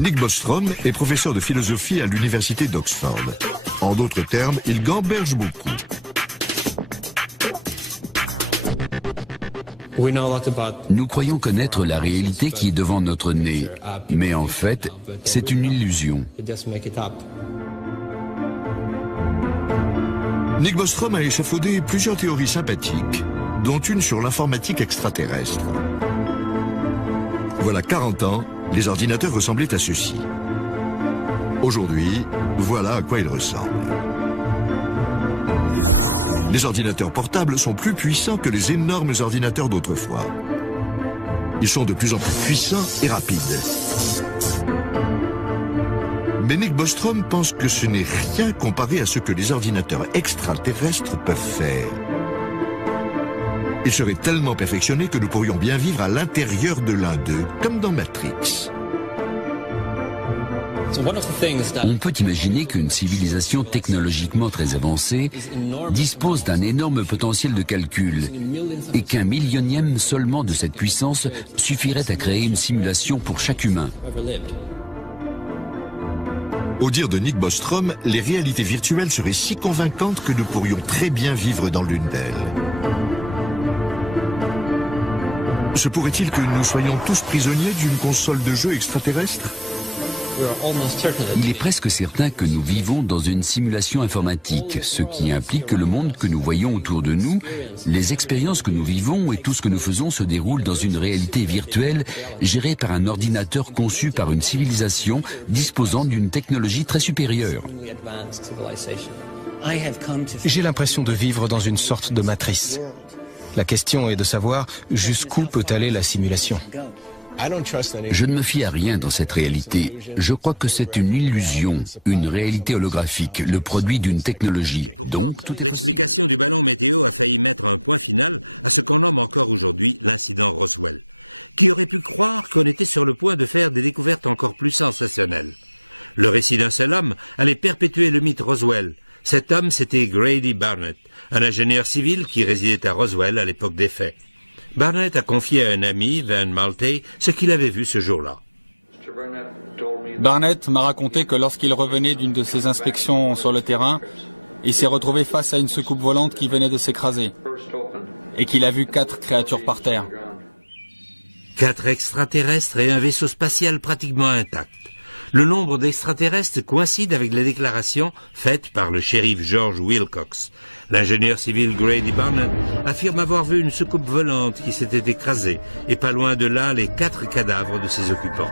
Nick Bostrom est professeur de philosophie à l'université d'Oxford. En d'autres termes, il gamberge beaucoup. Nous croyons connaître la réalité qui est devant notre nez, mais en fait, c'est une illusion. Nick Bostrom a échafaudé plusieurs théories sympathiques, dont une sur l'informatique extraterrestre. Voilà 40 ans, les ordinateurs ressemblaient à ceci. Aujourd'hui, voilà à quoi ils ressemblent. Les ordinateurs portables sont plus puissants que les énormes ordinateurs d'autrefois. Ils sont de plus en plus puissants et rapides. Mais Nick Bostrom pense que ce n'est rien comparé à ce que les ordinateurs extraterrestres peuvent faire. Ils seraient tellement perfectionnés que nous pourrions bien vivre à l'intérieur de l'un d'eux, comme dans Matrix. On peut imaginer qu'une civilisation technologiquement très avancée dispose d'un énorme potentiel de calcul et qu'un millionième seulement de cette puissance suffirait à créer une simulation pour chaque humain. Au dire de Nick Bostrom, les réalités virtuelles seraient si convaincantes que nous pourrions très bien vivre dans l'une d'elles. Se pourrait-il que nous soyons tous prisonniers d'une console de jeu extraterrestre ? Il est presque certain que nous vivons dans une simulation informatique, ce qui implique que le monde que nous voyons autour de nous, les expériences que nous vivons et tout ce que nous faisons se déroule dans une réalité virtuelle gérée par un ordinateur conçu par une civilisation disposant d'une technologie très supérieure. J'ai l'impression de vivre dans une sorte de matrice. La question est de savoir jusqu'où peut aller la simulation. Je ne me fie à rien dans cette réalité. Je crois que c'est une illusion, une réalité holographique, le produit d'une technologie. Pourtant, l'explication du ballon météo a failli mettre un point final à ce qu'on nomme encore aujourd'hui l'incident Roswell. Qui aurait pu croire qu'on était sur le point de faire des découvertes encore plus sensationnelles? Le récit d'un seul homme allait perpétuer le mythe Roswell. Cet homme, c'était Grady Barnett, un ingénieur civil qui résidait à Roswell à l'époque des faits. Barnett a confié à un ami, Van Maltey, ce qu'il avait vu ce jour-là. Barnett m'a raconté que lorsqu'il revenait d'une de ses inspections sur le terrain, il s'est retrouvé face à une soucoupe volante qui venait de s'écraser et qu'il a vu 4 créatures par terre. 4 extraterrestres et un vaisseau spatial pratiquement intact. Le nombre d'extraterrestres coïncide avec les déclarations faites par le shérif George Wilcox. L'ingénieur civil Grady Barnett affirme avoir vu une soucoupe volante qui s'était écrasée, et pas loin de là les 4 cadavres de ses occupants.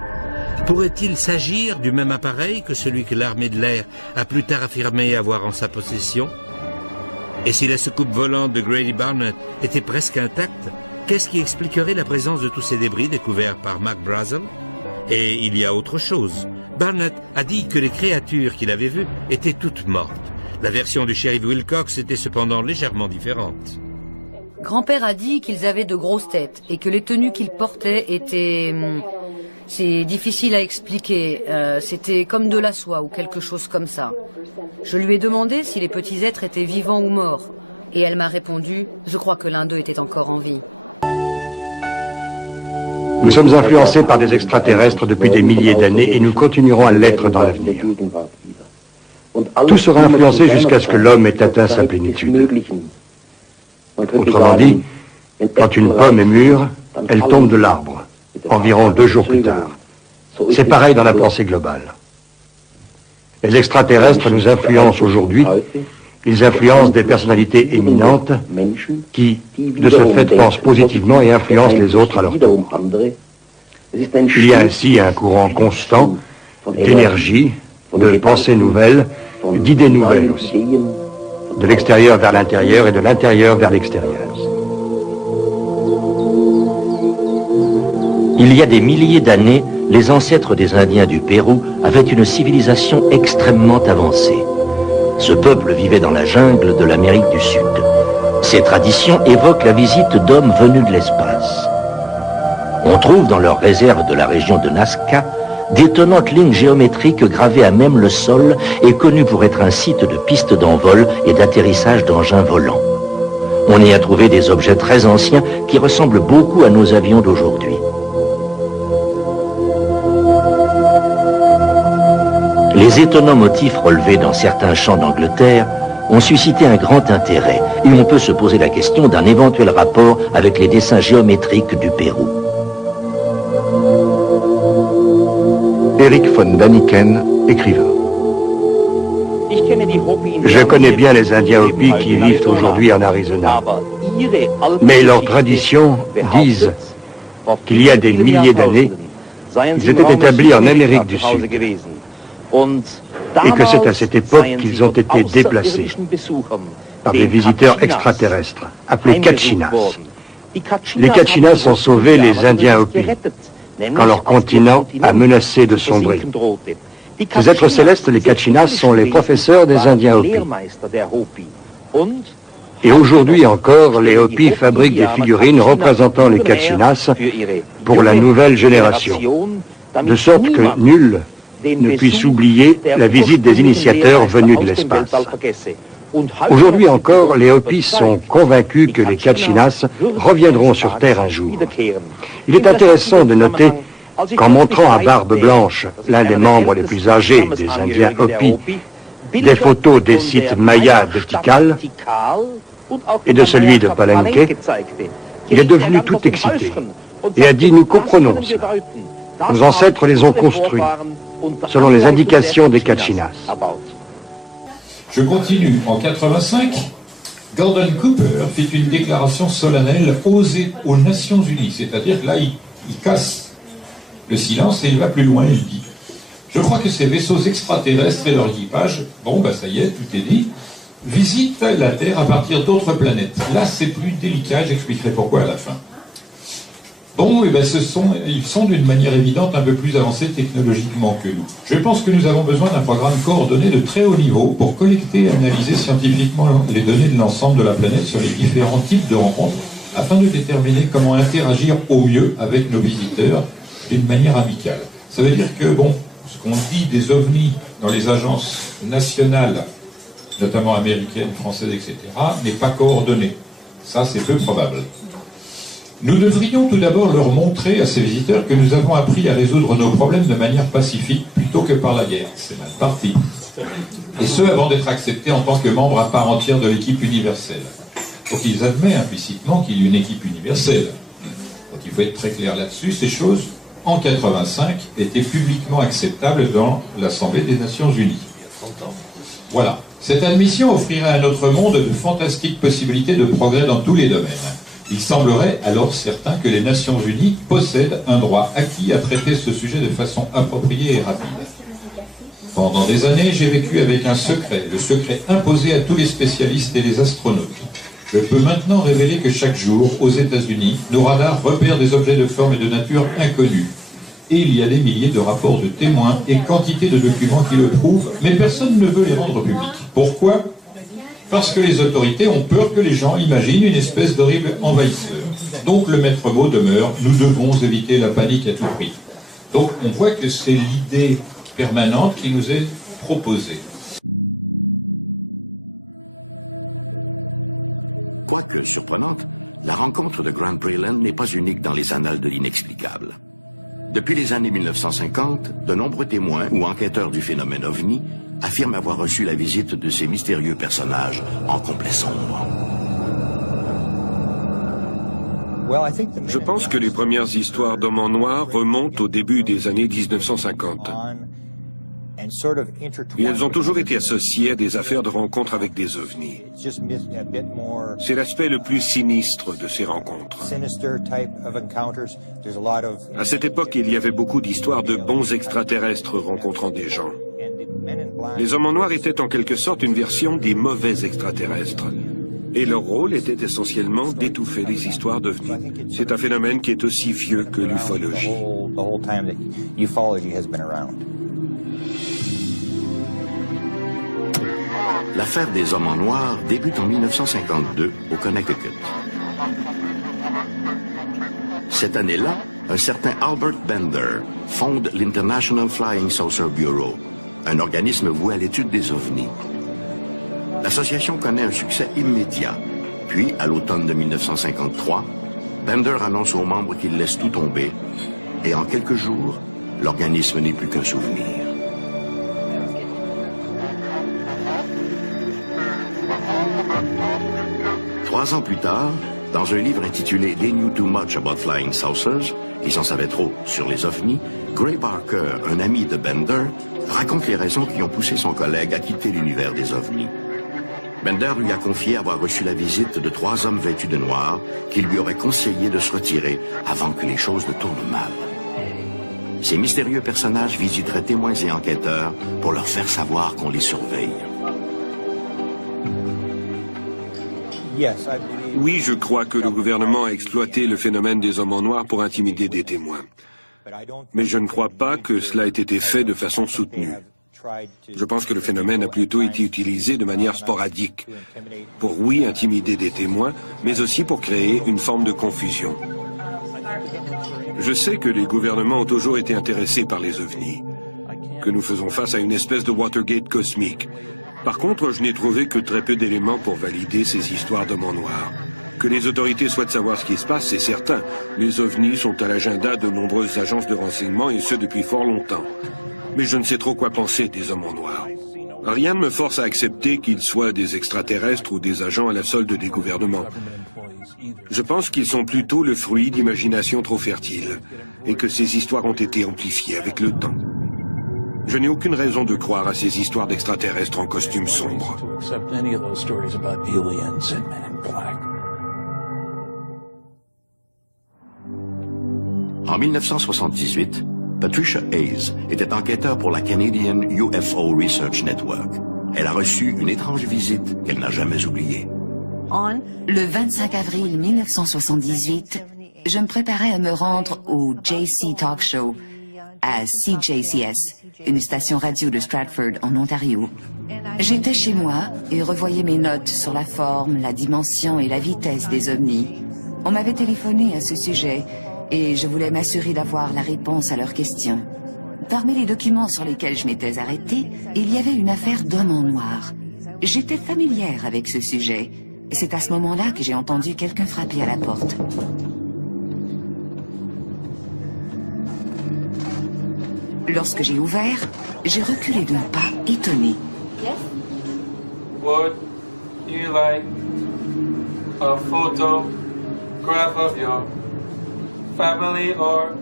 Pourrait-il s'agir du même appareil que celui que l'armée de l'air a plus tard affirmé avoir en sa possession? Et si la soucoupe volante de Grady Barnett était presque intacte, qu'est-ce qui expliquerait la présence de tous ces débris découverts par Mac Brazel? Et il y a autre chose. Barnett a dit que les créatures qu'il avait vues étaient toutes mortes. La version du shérif Wilcox était cependant légèrement différente. Grand-père a dit qu'ils avaient de grosses têtes et que les tenues qu'ils portaient étaient... C'est difficile à expliquer. C'était comme de la soie ou quelque chose comme ça. Je lui ai demandé si les petits êtres étaient vivants ou morts. Et elle m'a répondu, je crois que l'un d'eux était encore en vie. Nous sommes influencés par des extraterrestres depuis des milliers d'années et nous continuerons à l'être dans l'avenir. Tout sera influencé jusqu'à ce que l'homme ait atteint sa plénitude. Autrement dit, quand une pomme est mûre, elle tombe de l'arbre, environ 2 jours plus tard. C'est pareil dans la pensée globale. Les extraterrestres nous influencent aujourd'hui. Ils influencent des personnalités éminentes qui, de ce fait, pensent positivement et influencent les autres à leur tour. Il y a ainsi un courant constant d'énergie, de pensées nouvelles, d'idées nouvelles aussi, de l'extérieur vers l'intérieur et de l'intérieur vers l'extérieur. Il y a des milliers d'années, les ancêtres des Indiens du Pérou avaient une civilisation extrêmement avancée. Ce peuple vivait dans la jungle de l'Amérique du Sud. Ces traditions évoquent la visite d'hommes venus de l'espace. On trouve dans leurs réserves de la région de Nazca d'étonnantes lignes géométriques gravées à même le sol et connues pour être un site de pistes d'envol et d'atterrissage d'engins volants. On y a trouvé des objets très anciens qui ressemblent beaucoup à nos avions d'aujourd'hui. Les étonnants motifs relevés dans certains champs d'Angleterre ont suscité un grand intérêt et on peut se poser la question d'un éventuel rapport avec les dessins géométriques du Pérou. Erich von Däniken, écrivain. Je connais bien les Indiens Hopi qui vivent aujourd'hui en Arizona. Mais leurs traditions disent qu'il y a des milliers d'années, ils étaient établis en Amérique du Sud. Et que c'est à cette époque qu'ils ont été déplacés par des visiteurs extraterrestres, appelés Kachinas. Les Kachinas ont sauvé les Indiens Hopi quand leur continent a menacé de sombrer. Ces êtres célestes, les Kachinas, sont les professeurs des Indiens Hopi. Et aujourd'hui encore, les Hopi fabriquent des figurines représentant les Kachinas pour la nouvelle génération, de sorte que nul ne puisse oublier la visite des initiateurs venus de l'espace. Aujourd'hui encore, les Hopis sont convaincus que les Kachinas reviendront sur Terre un jour. Il est intéressant de noter qu'en montrant à barbe blanche l'un des membres les plus âgés des Indiens Hopi des photos des sites mayas de Tikal et de celui de Palenque, il est devenu tout excité et a dit « Nous comprenons ça. Nos ancêtres les ont construits selon les indications des Kachinas. » Je continue. En 85, Gordon Cooper fit une déclaration solennelle aux Nations Unies. C'est-à-dire que là, il casse le silence et il va plus loin. Il dit « Je crois que ces vaisseaux extraterrestres et leur équipage, bon, bah ça y est, tout est dit, visitent la Terre à partir d'autres planètes. Là, c'est plus délicat, j'expliquerai pourquoi à la fin. Bon, et ben ils sont d'une manière évidente un peu plus avancés technologiquement que nous. Je pense que nous avons besoin d'un programme coordonné de très haut niveau pour collecter et analyser scientifiquement les données de l'ensemble de la planète sur les différents types de rencontres, afin de déterminer comment interagir au mieux avec nos visiteurs d'une manière amicale. Ça veut dire que, bon, ce qu'on dit des ovnis dans les agences nationales, notamment américaines, françaises, etc., n'est pas coordonné. Ça, c'est peu probable. Nous devrions tout d'abord leur montrer à ces visiteurs que nous avons appris à résoudre nos problèmes de manière pacifique plutôt que par la guerre. C'est mal parti. Et ce, avant d'être acceptés en tant que membres à part entière de l'équipe universelle. Donc ils admettent implicitement qu'il y a une équipe universelle. Donc il faut être très clair là-dessus. Ces choses, en 85, étaient publiquement acceptables dans l'Assemblée des Nations Unies. Voilà. Cette admission offrirait à notre monde de fantastiques possibilités de progrès dans tous les domaines. Il semblerait alors certain que les Nations Unies possèdent un droit acquis à traiter ce sujet de façon appropriée et rapide. Pendant des années, j'ai vécu avec un secret, le secret imposé à tous les spécialistes et les astronautes. Je peux maintenant révéler que chaque jour, aux États-Unis, nos radars repèrent des objets de forme et de nature inconnus. Et il y a des milliers de rapports de témoins et quantité de documents qui le prouvent, mais personne ne veut les rendre publics. Pourquoi ? Parce que les autorités ont peur que les gens imaginent une espèce d'horrible envahisseur. Donc le maître mot demeure, nous devons éviter la panique à tout prix. Donc on voit que c'est l'idée permanente qui nous est proposée. Quoique surprenante, la rencontre de Grant Breland n'est pas unique dans les annales de l'inexplicable. Depuis les années 1950, de nombreux témoins ou enquêteurs du phénomène OVNI affirme avoir reçu la visite de ces mystérieux personnages en complet sombre. Je pense que les premières histoires d'hommes en noir remontent au début des années 1950. Et elles ont toujours été associées à des affaires de rencontres avec des ovnis. C'est l'aspect le plus sinistre de ces rencontres. À cette époque, il y avait beaucoup d'histoires de bons extraterrestres rencontrant des gens. Les hommes en noir étaient en quelque sorte une version des mauvais extraterrestres. Et leur rôle était essentiellement d'étouffer les histoires d'ovnis. C'est un phénomène qui est aussi vieux que l'ufologie. L'affaire des hommes en noir débute en 1952 au Connecticut. Cette année-là, un certain Albert Bender fonde l'International Flying Saucer Bureau, un organisme voué à l'étude des ovnis. L'association connaît un succès immédiat. Puis, à l'automne de 1953, Bender annonce aux membres qu'il laisse tout tomber. Et en quelques jours, l'organisme n'est plus qu'un souvenir. 3 ans plus tard, dans un livre intitulé They Knew Too Much About Flying Saucers, ils en savaient trop sur les ovnis, Gray Barker, un ami de Bender, raconte les raisons qui ont poussé son collègue à quitter l'univers des ovnis. Bender lui a confié avoir reçu la visite de 3 hommes vêtus de noir qui lui auraient conseillé de se retirer avant que les choses ne tournent mal. Ces mystérieux personnages visiteraient témoins et enquêteurs pour leur faire savoir qu'on les surveille. Oui, je crois que le gouvernement a exploité le phénomène des hommes en noir pour intimider des témoins. Mais je ne crois pas que cela ait été fait de façon soutenue. Je pense que le phénomène a plutôt été utilisé de manière sporadique, pour oui intimider des témoins, mais aussi pour créer une forme de confusion. Je sais que les gouvernements ont toujours été intéressés par les ovnis, que nous faisons face à une espèce de Watergate cosmique. Par contre, je n'ai trouvé que très peu d'éléments pour valider ces histoires d'hommes en noir. Que les autorités souhaitent savoir ce qui se passe, c'est certain. Les ovnis sont à l'agenda de nombreuses agences de renseignement, et ce depuis fort longtemps. Mais je ne sais trop quoi penser des hommes en noir. Rien ne me force à accepter qu'ils soient des extraterrestres ou des agents à la solde des gouvernements. Je pense qu'ils sont plutôt le fruit d'imaginations trop fertiles, et que ces histoires ont été amplifiées avec le temps. Je n'ai aucune raison de croire à ces histoires d'extraterrestres en costume sombre. En 1978, Patricia Hayes était enquêteur pour la Canadian UFO Research Network. Elle a reçu une étrange visite qu'elle n'a jamais oubliée. Le 25 avril 1978, je me préparais à me rendre au JC Talk Show à CJCS, une station radio de Stratford en Ontario. J'étais chez moi et revoyais mes notes sur la forme, la dimension et la vitesse des ovnis. On m'avait téléphoné à ce sujet et je voulais m'assurer d'avoir la réponse à leurs questions. Parmi les documents sur lesquels je m'étais arrêtée, il y avait une affaire d'homme en noir. J'étais familière avec ce sujet. C'est à ce moment-là que j'ai entendu quelqu'un frapper à la porte. Lorsque j'ai ouvert, j'ai reculé d'un pas, étonné. Would you like a photograph of your family or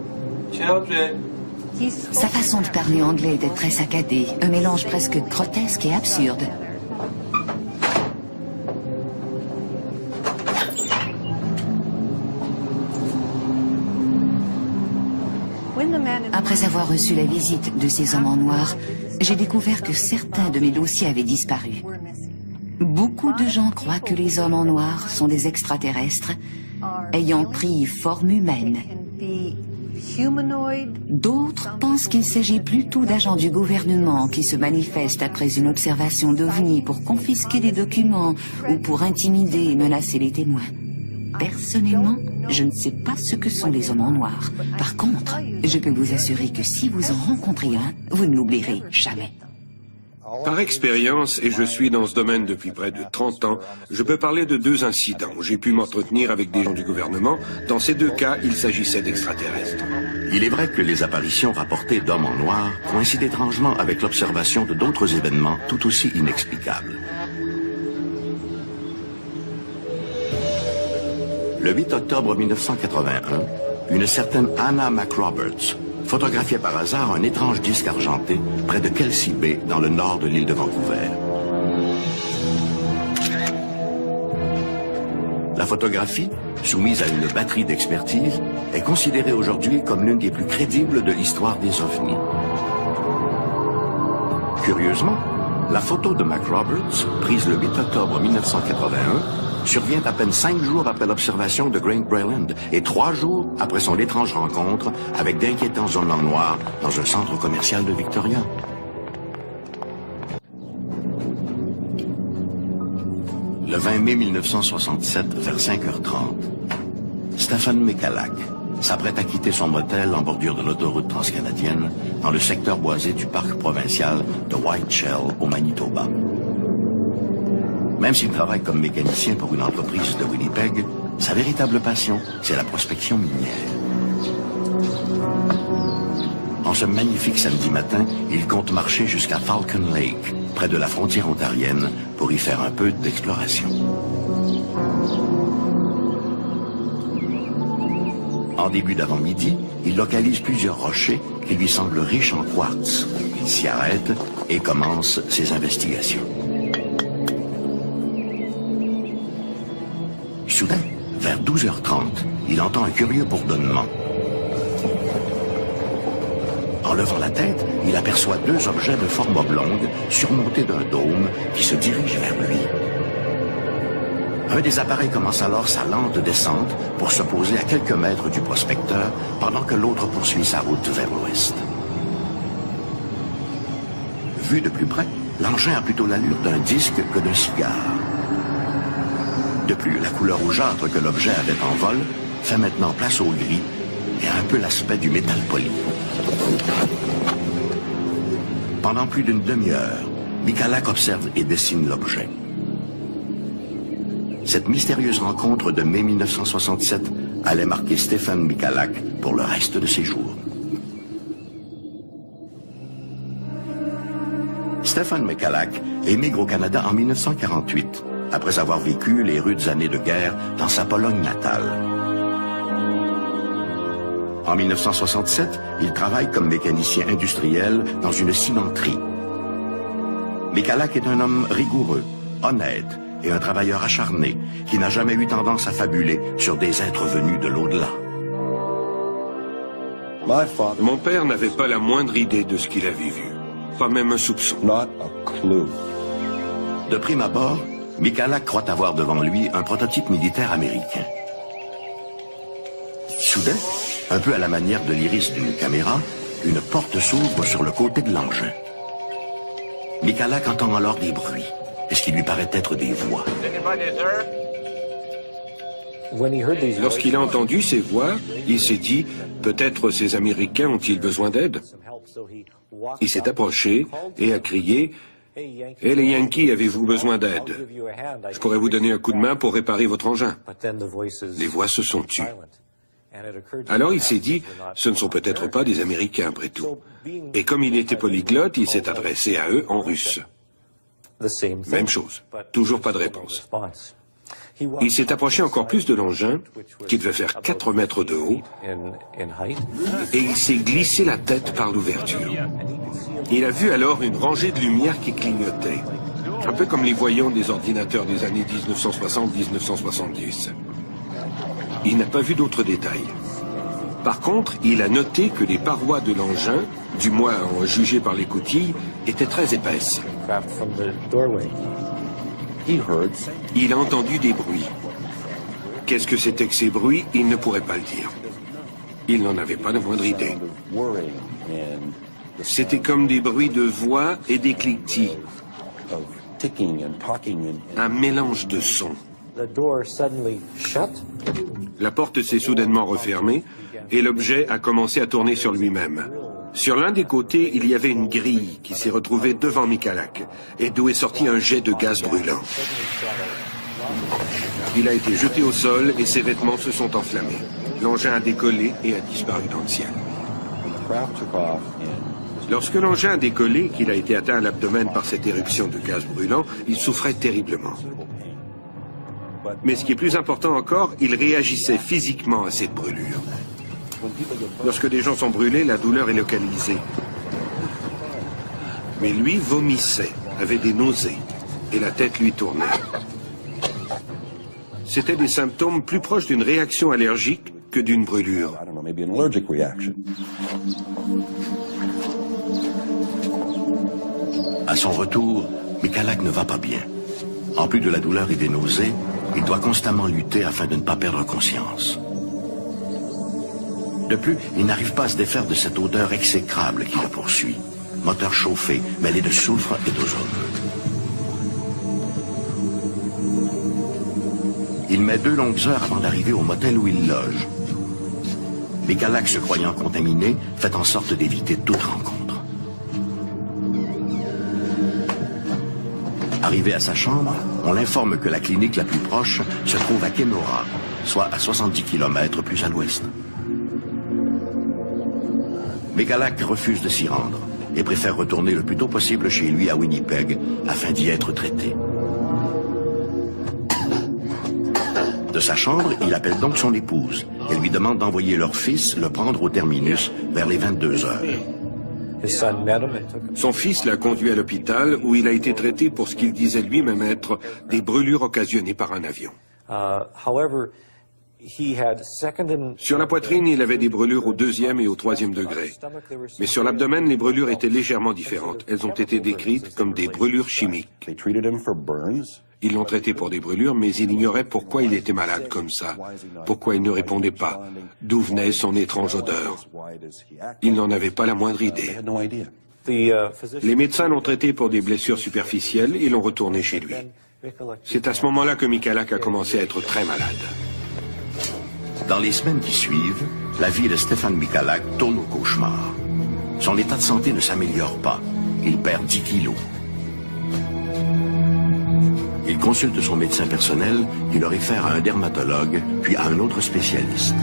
children? Sa façon de parler anglais était très saccadée, un mélange presque grotesque et absurde. Après avoir reçu la visite de ces hommes en noir, j'ai découvert que certains de mes dossiers avaient disparu. Beaucoup de gens croient que les hommes en noir sont des extraterrestres ayant pris forme humaine. D'autres pensent qu'il s'agit plutôt d'agents du gouvernement qui se manifestent après une observation d'OVNI pour confisquer des documents ou pour intimider et menacer les témoins. Personnellement, je ne sais pas ce que sont les hommes en noir. Par contre, je peux vous assurer que si vous en rencontrez un, vous ne l'oublierez jamais. Par expérience, et je suis dans ce domaine depuis près de 30 ans, je peux parler de 2 incidents où j'ai pu m'entretenir avec des gens du gouvernement. Dans ces 2 cas, il s'agissait d'extraterrestres. Il est vrai que les apparitions rapportées d'hommes en noir coïncident étrangement avec l'observation de d'autres événements tout aussi inexplicables. Le 8 octobre 1981, une certaine Anna McRoberts photographiait par hasard un étrange disque argenté près de Kelsey Bay, dans le nord de l'île de Vancouver. La photographie, soumise à une batterie d'expertise, est considérée aujourd'hui comme l'une des plus crédibles de l'histoire des ovnis. Curieusement, la photo de McRoberts, prise le 8 octobre 1981, survient à peine 5 jours après l'observation de Grant Breland et 3 jours après son étrange rencontre avec d'inquiétants hommes en noir dans un centre commercial de Victoria. Le 20 mai 1967, vers 5h30, Stephen Michalak s'apprête à quitter son motel en bordure de l'autoroute transcanadienne dans le secteur boisé du parc provincial de White Shell au Manitoba. Même s'il travaille comme mécanicien pour une entreprise de Winnipeg, sa véritable passion, c'est la prospection minière. En ce magnifique samedi matin, il compte marcher jusqu'à Falcon Lake, près de la frontière ontarienne, pour y faire un peu d'exploration. En début d'avant-midi, il localise plusieurs rochers qui lui semblent riches en quartz. Il s'y arrête et commence ses investigations. Soudain, vers 12h30, il entend un curieux bourdonnement. En levant la tête, il aperçoit deux objets de forme oblongue surmontés d'un dôme qui se dirigent vers lui. Un des appareils commence alors sa lente descente pour se poser à quelques mètres du prospecteur pendant que l'autre poursuit sa route vers l'ouest. Vu de plus près, l'engin a plutôt l'allure d'un disque que d'un cigare. De plus, la couleur rougeâtre que l'objet avait en vol fait maintenant place au gris et a un peu l'aspect du métal poli. Pendant plus d'une demi-heure, Michalak observe et dessine l'objet. Cette mystérieuse rencontre de mai 1967 allait marquer Stefan Michalak pour le reste de ses jours. Stefan Michalak émigre au Canada en 1948, après avoir vécu les rudes années de guerre dans sa Pologne natale. En 1967, il travaille comme mécanicien industriel dans une cimenterie. Michalak est un homme rigoureux, honnête et un travailleur acharné qui n'a jamais eu tendance à fabuler sur des êtres venus de l'au-delà. Mon père n'avait pas la moindre idée de ce qu'il avait vu, pas même un soupçon. De prime abord, Michalak croit avoir devant lui un prototype militaire américain. Soudain, un peu à la manière de l'iris d'une caméra, une porte s'ouvre sur le côté de l'engin. Michalak entend alors des bruits, et ce qui lui paraît être des voix. Lorsqu'il a entendu ces voix, il s'est dit, peut-être ces Américains ont-ils besoin d'aide? Il s'est approché et a crié, « Hé les Yankees, avez-vous besoin d'aide? Je pourrais vous donner un coup de main pour réparer votre engin. » Les voix se sont tues. Alors il s'est dit, ce ne sont peut-être pas des Américains après tout. Et comme il était polyglotte, il s'est adressé à eux en russe. Même chose, toujours pas de réponse. Il s'est approché encore plus de l'engin, qui devait faire 4 mètres de haut, et il s'est glissé la tête par l'ouverture. Il a vu alors une rangée de lumière qui clignotait, un peu comme les voyants des ordinateurs des années 1960-1970. Il n'a pas vu d'autres détails. Par contre, il a noté que les parois de l'engin, du moins en jugé par les coutilles, étaient très épaisses. Il a entendu des bruits. Qu'est-ce que c'était que ces bruits? Il ne pourrait pas le dire. Il n'en avait pas la moindre idée. C'était comme des bruits de voix et des cliquetis. Un mélange de sons. La porte s'est soudainement refermée et l'objet a commencé à tourner sur lui-même. Sur l'un des côtés, il y avait une grille qui s'est retrouvée devant Michalak et d'où est sorti un jet de gaz brûlant. Il a été jeté au sol et ses vêtements se sont enflammés. L'engin a décollé et a disparu dans le ciel. Lorsque l'engin a décollé, qu'il a été atteint à l'abdomen par cette éruption de gaz brûlant, il souffrait terriblement. Mais ce qui est plus important encore, il réagissait physiquement à cette brûlure. Lorsque les gens sont brûlés, la douleur est localisée. Mais lui vomissait, avait des nausées, et la tête lui tournait. C'étaient des symptômes plus proches d'une réaction allergique que d'une brûlure. À son retour, Michalak ne va pas bien. En plus de la douleur et des nausées, il doit constamment lutter afin de ne pas perdre conscience. De plus, il n'arrive pas à se défaire de cette odeur exécrable qui le poursuit. Moteur chauffé, mêlé de soufre et d'ozone. Il met 2 longues heures avant d'arriver au motel où il loge. Michalak, se croyant contaminé, fait en sorte d'éviter toute rencontre. Arrivé à sa chambre, on l'informe que la clinique la plus proche se trouve à Kenora, soit à 70 km plus à l'ouest. Michalak refuse de s'y rendre et préfère retourner le plus tôt possible chez lui à Winnipeg afin d'y être traité. De sa chambre, il appelle donc son épouse et lui demande d'envoyer leur fils le prendre au terminus vers les 22 heures. Son fils l'a conduit à l'hôpital où il a été traité pour ce qu'il disait lui-même être des brûlures occasionnées par un avion. Sur la poitrine, il avait des brûlures au 2e et au 3e degré. Mais sur l'abdomen, les brûlures étaient légèrement différentes. Elles ont été décrites comme des brûlures chimiques. Ils l'ont traité pour des brûlures, mais il ignorait pourquoi il était malade comme ça, pourquoi il ne répondait pas, d'où venait son étrange odeur. Il n'en avait pas la moindre idée. Les médecins l'ont traité pour des blessures superficielles et l'ont retourné chez lui. C'est à ce moment-là que Michalak a commencé à être très malade. Dans les semaines qui suivent, la vie de Stefan Michalak tourne au cauchemar. Son état de santé ne s'améliore pas. Il perd 10 kilos. Il consulte son médecin personnel qui le réfère à un dermatologue, puis à un autre spécialiste.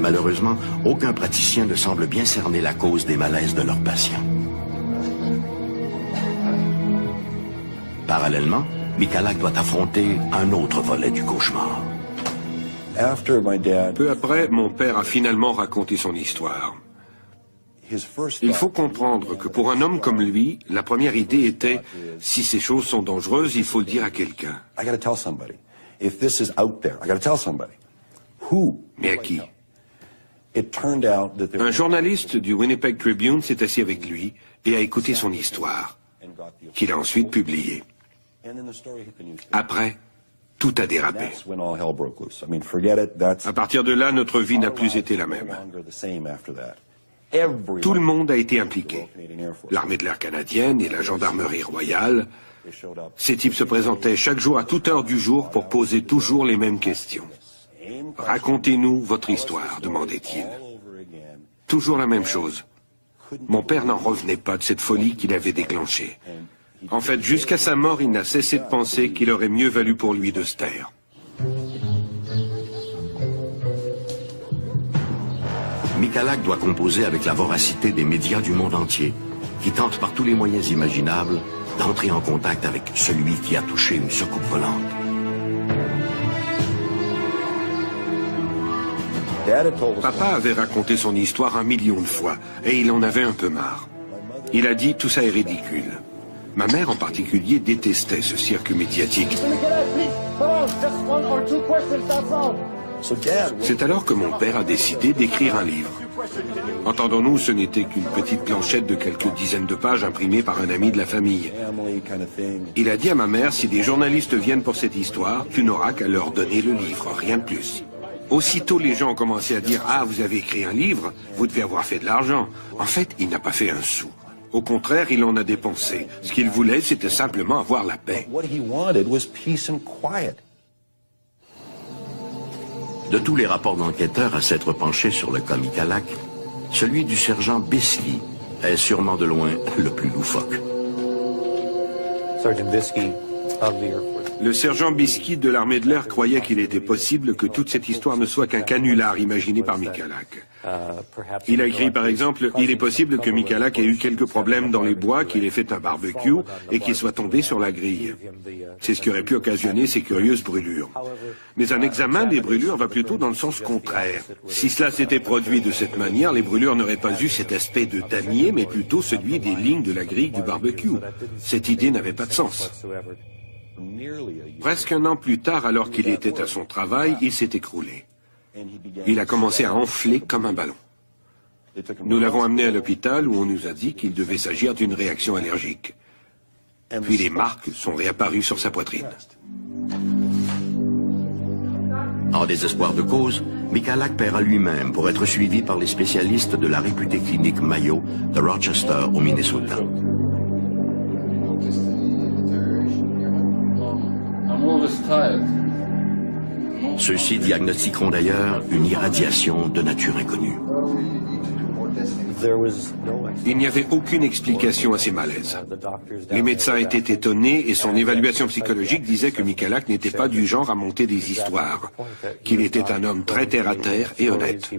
Malheureusement, aucun praticien ne semble bien cerner la cause des malaises de leurs patients. Parallèlement, Michalak doit affronter un autre volet du cauchemar. Peu après, mon père a finalement raconté son histoire. Il faut comprendre que pour un homme comme lui, la première idée était « si ces choses sont dangereuses, il faut le dire à quelqu'un ». Mais à qui? Un journaliste du Winnipeg Tribune s'est assis avec lui et a écouté son histoire, qu'il a ensuite publiée. Après, tout a dérapé. À partir de là, notre vie n'a plus été la même. Tout le monde a été impliqué. L'armée de l'air canadienne et la gendarmerie royale. Ces types se présentaient chaque jour à toute heure du jour pour poser toujours les mêmes questions. « Racontez-nous votre histoire », demandait-il. Toujours la même chose. Mon père n'en revenait pas de cette folie qu'il avait déclenchée. En fait, jusqu'à sa mort, il n'a cessé de penser qu'il aurait mieux valu pour lui de se taire. Michalak doit composer avec la voracité des médias du monde entier, qui tentent par tous les moyens imaginables d'entrer en contact avec celui qui a touché une soucoupe volante. Papa avait raconté son histoire 1 million de fois, et il en avait un peu marre. Il a dit « tout ça est ridicule ». Ma mère en particulier détestait ce cirque médiatique. C'est alors que mon père a décidé d'écrire un livre. Entendons-nous, ce n'était qu'une petite planchette de quelques dizaines de pages imprimée par un ami de la famille. Il a dit à ma mère, si des journalistes viennent pour cette histoire, tu n'auras qu'à leur donner le livre, rien de plus. Aussitôt les gens ont commencé à dire, ah, vous avez écrit un livre, vous devez avoir fait de l'argent. En fait, il n'a pas fait un sou. Au contraire, il en a dépensé. Ce qu'il voulait, c'était simplement avoir la paix. De tous les rapports d'enquêteurs à s'être penchés sur le cas Michalak, celui du sergent Bisky est sûrement de loin le plus loufoque. Le sergent Bisky de l'armée de l'air croyait qu'il était possible que toute cette histoire ne soit qu'un canular imaginé par Michalak. Il a écrit par exemple, il est possible que Michalak ait eu quelques problèmes dans les bois, qu'il ait fait un barbecue et qu'il soit tombé sur la grille. C'est ce qui aurait pu occasionner ces curieuses brûlures. Mais un examen des brûlures va plutôt dans le sens contraire. Si cela s'était produit de cette manière, les brûlures n'auraient pas eu cet aspect de damier, mais plutôt celui des lignes de la grille du barbecue. Cette idée n'avait pas de sens. Presque 1 an plus tard, alors qu'il était à son travail, il s'est écroulé. Il a commencé à enfler comme un ballon. Nous l'avons amené à l'hôpital où on nous a dit qu'il devait s'agir d'une réaction allergique. Puis les marques sont réapparues sur sa poitrine. En désespoir de cause, Michalak paiera lui-même pour être suivi par les spécialistes de la réputée clinique Mayo de Rochester au Minnesota. Ceux-ci diagnostiqueront d'ailleurs une irradiation de nature inconnue. Il n'y avait aucune explication à ces malaises. Les médecins étaient étonnés et son évaluation psychologique disait que Michalak n'était pas du genre à monter des histoires, qu'il était un homme très terre-à-terre et honnête.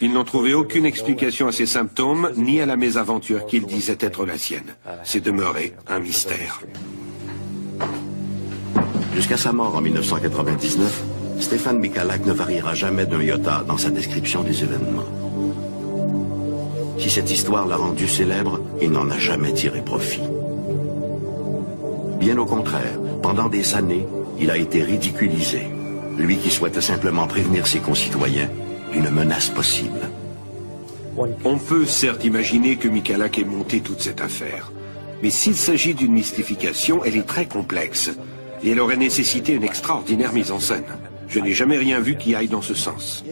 Ils n'ont trouvé aucune explication à ses symptômes ni à la mésaventure qu'il disait être la sienne. C'est demeuré un mystère. Jusqu'à sa mort en 1999, Stéphane Michalak ne variera jamais d'un iota dans sa description des événements. Si cette histoire l'a rendu célèbre, il n'en a jamais tiré profit. Bien au contraire, pendant des années, il a été ridiculisé. Lui qui souhaitait simplement prévenir ses concitoyens d'une menace possible. On peut certes imaginer que Michalak ait monté toute cette affaire. Mais s'il s'agit d'une mystification, elle est très complexe. Et elle aurait nécessité une extraordinaire mise en scène. Je n'ai jamais rien vu qui aille dans ce sens.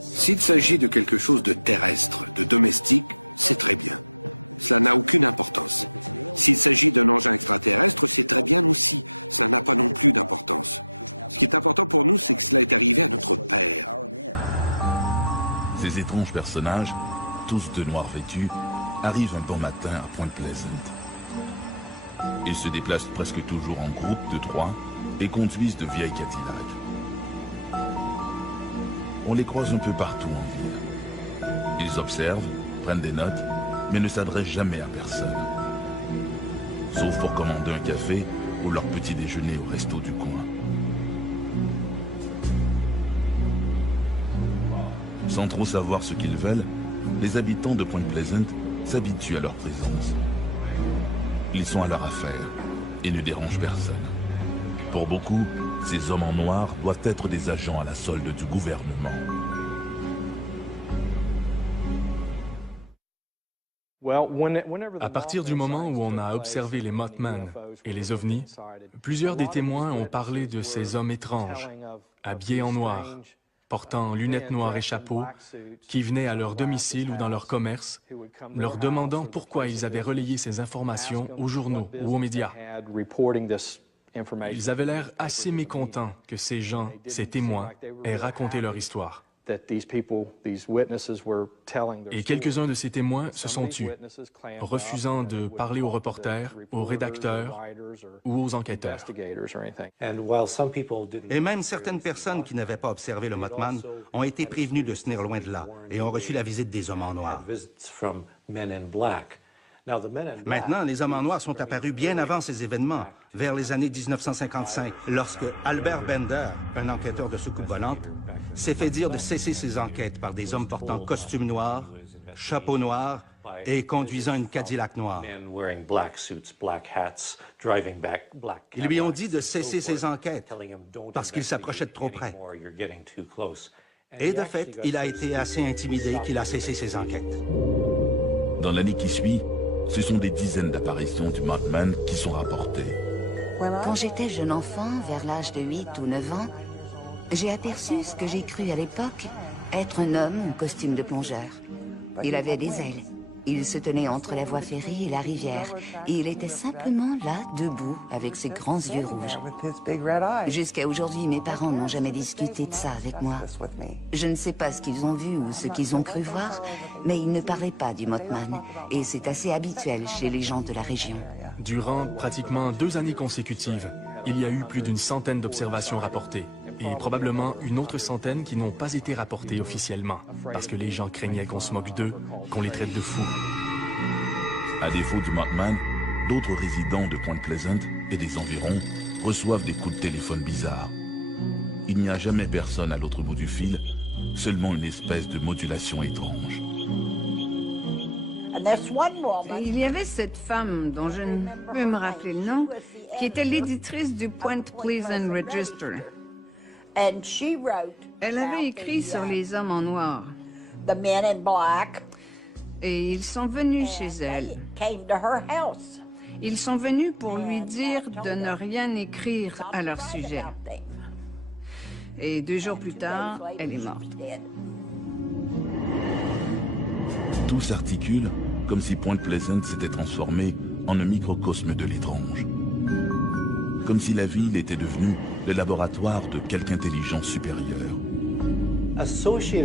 S'il s'agit de quelque chose de terrestre, de domestique, c'est très bien. Cela n'a aucune importance. S'il s'agit d'un engin extraterrestre, c'est très bien aussi. Cela n'a pas non plus d'importance. Ce qui est important pour nous, c'est que cela est arrivé à notre père. Ces étranges personnages, tous de noir vêtus, arrivent un bon matin à Point Pleasant. Ils se déplacent presque toujours en groupe de 3 et conduisent de vieilles Cadillacs. On les croise un peu partout en ville. Ils observent, prennent des notes, mais ne s'adressent jamais à personne. Sauf pour commander un café ou leur petit déjeuner au resto du coin. Sans trop savoir ce qu'ils veulent, les habitants de Point Pleasant s'habituent à leur présence. Ils sont à leur affaire et ne dérangent personne. Pour beaucoup, ces hommes en noir doivent être des agents à la solde du gouvernement. À partir du moment où on a observé les Mothman et les ovnis, plusieurs des témoins ont parlé de ces hommes étranges, habillés en noir, portant lunettes noires et chapeaux, qui venaient à leur domicile ou dans leur commerce, leur demandant pourquoi ils avaient relayé ces informations aux journaux ou aux médias. Ils avaient l'air assez mécontents que ces gens, ces témoins, aient raconté leur histoire. Et quelques-uns de ces témoins se sont tus, refusant de parler aux reporters, aux rédacteurs ou aux enquêteurs. Et même certaines personnes qui n'avaient pas observé le Mothman ont été prévenues de se tenir loin de là et ont reçu la visite des hommes en noir. Maintenant, les hommes en noir sont apparus bien avant ces événements, vers les années 1955, lorsque Albert Bender, un enquêteur de soucoupe volante, s'est fait dire de cesser ses enquêtes par des hommes portant costume noir, chapeau noir et conduisant une Cadillac noire. Ils lui ont dit de cesser ses enquêtes parce qu'il s'approchait de trop près. Et de fait, il a été assez intimidé qu'il a cessé ses enquêtes. Dans l'année qui suit, ce sont des dizaines d'apparitions du Mothman qui sont rapportées. Quand j'étais jeune enfant, vers l'âge de 8 ou 9 ans, j'ai aperçu ce que j'ai cru à l'époque être un homme en costume de plongeur. Il avait des ailes. Il se tenait entre la voie ferrée et la rivière. Et il était simplement là, debout, avec ses grands yeux rouges. Jusqu'à aujourd'hui, mes parents n'ont jamais discuté de ça avec moi. Je ne sais pas ce qu'ils ont vu ou ce qu'ils ont cru voir, mais ils ne parlaient pas du Mothman. Et c'est assez habituel chez les gens de la région. Durant pratiquement 2 années consécutives, il y a eu plus d'une centaine d'observations rapportées. Et probablement une autre centaine qui n'ont pas été rapportées officiellement, parce que les gens craignaient qu'on se moque d'eux, qu'on les traite de fous. À défaut du Mothman, d'autres résidents de Point Pleasant et des environs reçoivent des coups de téléphone bizarres. Il n'y a jamais personne à l'autre bout du fil, seulement une espèce de modulation étrange. Il y avait cette femme, dont je ne peux me rappeler le nom, qui était l'éditrice du Point Pleasant Register. Elle avait écrit sur les hommes en noir. Et ils sont venus chez elle. Ils sont venus pour lui dire de ne rien écrire à leur sujet. Et 2 jours plus tard, elle est morte. Tout s'articule comme si Point Pleasant s'était transformé en un microcosme de l'étrange. Comme si la ville était devenue le laboratoire de quelque intelligence supérieure.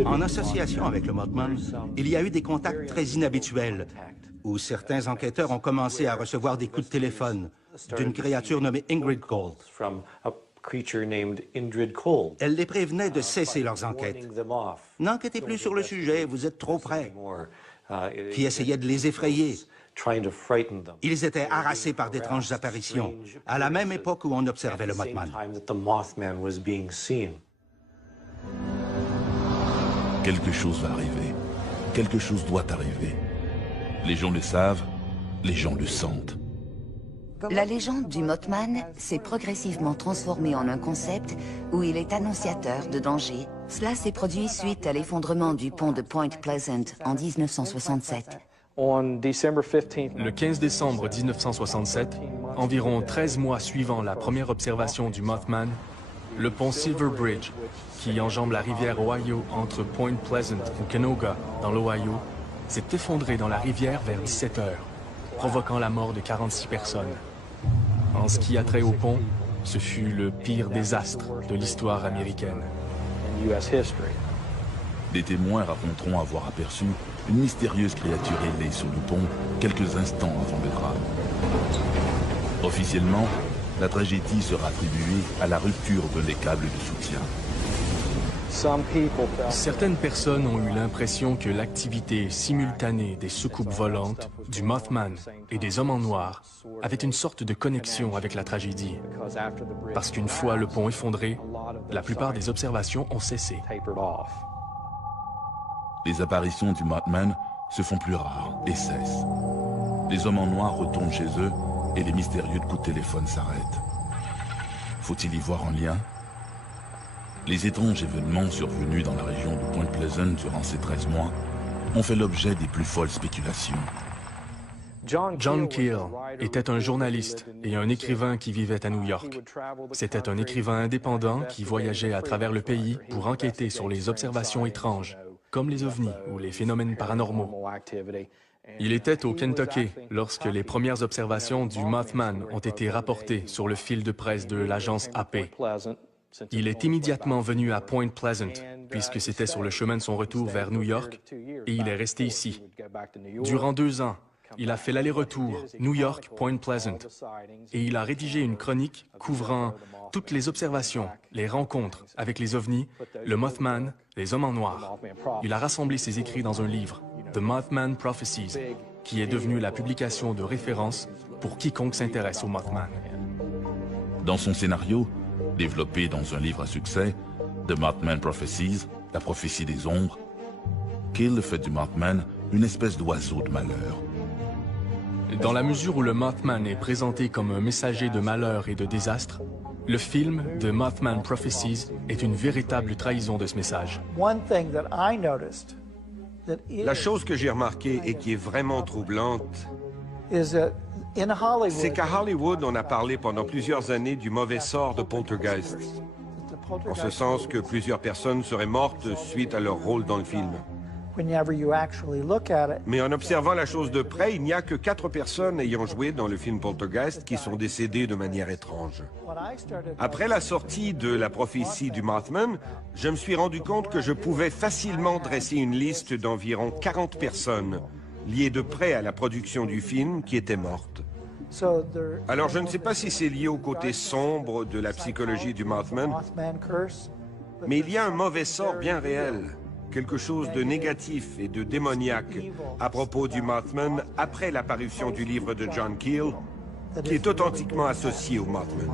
En association avec le Mothman, il y a eu des contacts très inhabituels, où certains enquêteurs ont commencé à recevoir des coups de téléphone d'une créature nommée Ingrid Cold. Elle les prévenait de cesser leurs enquêtes. N'enquêtez plus sur le sujet, vous êtes trop près. Qui essayait de les effrayer Ils étaient harassés par d'étranges apparitions, à la même époque où on observait le Mothman. Quelque chose va arriver. Quelque chose doit arriver. Les gens le savent, les gens le sentent. La légende du Mothman s'est progressivement transformée en un concept où il est annonciateur de danger. Cela s'est produit suite à l'effondrement du pont de Point Pleasant en 1967. Le 15 décembre 1967, environ 13 mois suivant la première observation du Mothman, le pont Silver Bridge, qui enjambe la rivière Ohio entre Point Pleasant et Canoga, dans l'Ohio, s'est effondré dans la rivière vers 17 heures, provoquant la mort de 46 personnes. En ce qui a trait au pont, ce fut le pire désastre de l'histoire américaine. Des témoins raconteront avoir aperçu une mystérieuse créature ailée sur le pont quelques instants avant le drame. Officiellement, la tragédie sera attribuée à la rupture de les câbles de soutien. Certaines personnes ont eu l'impression que l'activité simultanée des soucoupes volantes, du Mothman et des hommes en noir avait une sorte de connexion avec la tragédie. Parce qu'une fois le pont effondré, la plupart des observations ont cessé. Les apparitions du Mothman se font plus rares et cessent. Les hommes en noir retournent chez eux et les mystérieux coups de téléphone s'arrêtent. Faut-il y voir un lien? Les étranges événements survenus dans la région de Point Pleasant durant ces 13 mois ont fait l'objet des plus folles spéculations. John Keel était un journaliste et un écrivain qui vivait à New York. C'était un écrivain indépendant qui voyageait à travers le pays pour enquêter sur les observations étranges, comme les ovnis ou les phénomènes paranormaux. Il était au Kentucky lorsque les premières observations du Mothman ont été rapportées sur le fil de presse de l'agence AP. Il est immédiatement venu à Point Pleasant, puisque c'était sur le chemin de son retour vers New York, et il est resté ici. Durant 2 ans, il a fait l'aller-retour New York-Point Pleasant, et il a rédigé une chronique couvrant toutes les observations, les rencontres avec les ovnis, le Mothman, les hommes en noir. Il a rassemblé ses écrits dans un livre, The Mothman Prophecies, qui est devenu la publication de référence pour quiconque s'intéresse au Mothman. Dans son scénario, développé dans un livre à succès, The Mothman Prophecies, la prophétie des ombres, Keel fait du Mothman une espèce d'oiseau de malheur. Dans la mesure où le Mothman est présenté comme un messager de malheur et de désastre, le film The Mothman Prophecies est une véritable trahison de ce message. La chose que j'ai remarquée et qui est vraiment troublante, c'est qu'à Hollywood, on a parlé pendant plusieurs années du mauvais sort de Poltergeist, en ce sens que plusieurs personnes seraient mortes suite à leur rôle dans le film. Mais en observant la chose de près, il n'y a que 4 personnes ayant joué dans le film Poltergeist qui sont décédées de manière étrange. Après la sortie de la prophétie du Mothman, je me suis rendu compte que je pouvais facilement dresser une liste d'environ 40 personnes liées de près à la production du film qui étaient mortes. Alors je ne sais pas si c'est lié au côté sombre de la psychologie du Mothman, mais il y a un mauvais sort bien réel. Quelque chose de négatif et de démoniaque à propos du Mothman après l'apparition du livre de John Keel, qui est authentiquement associé au Mothman.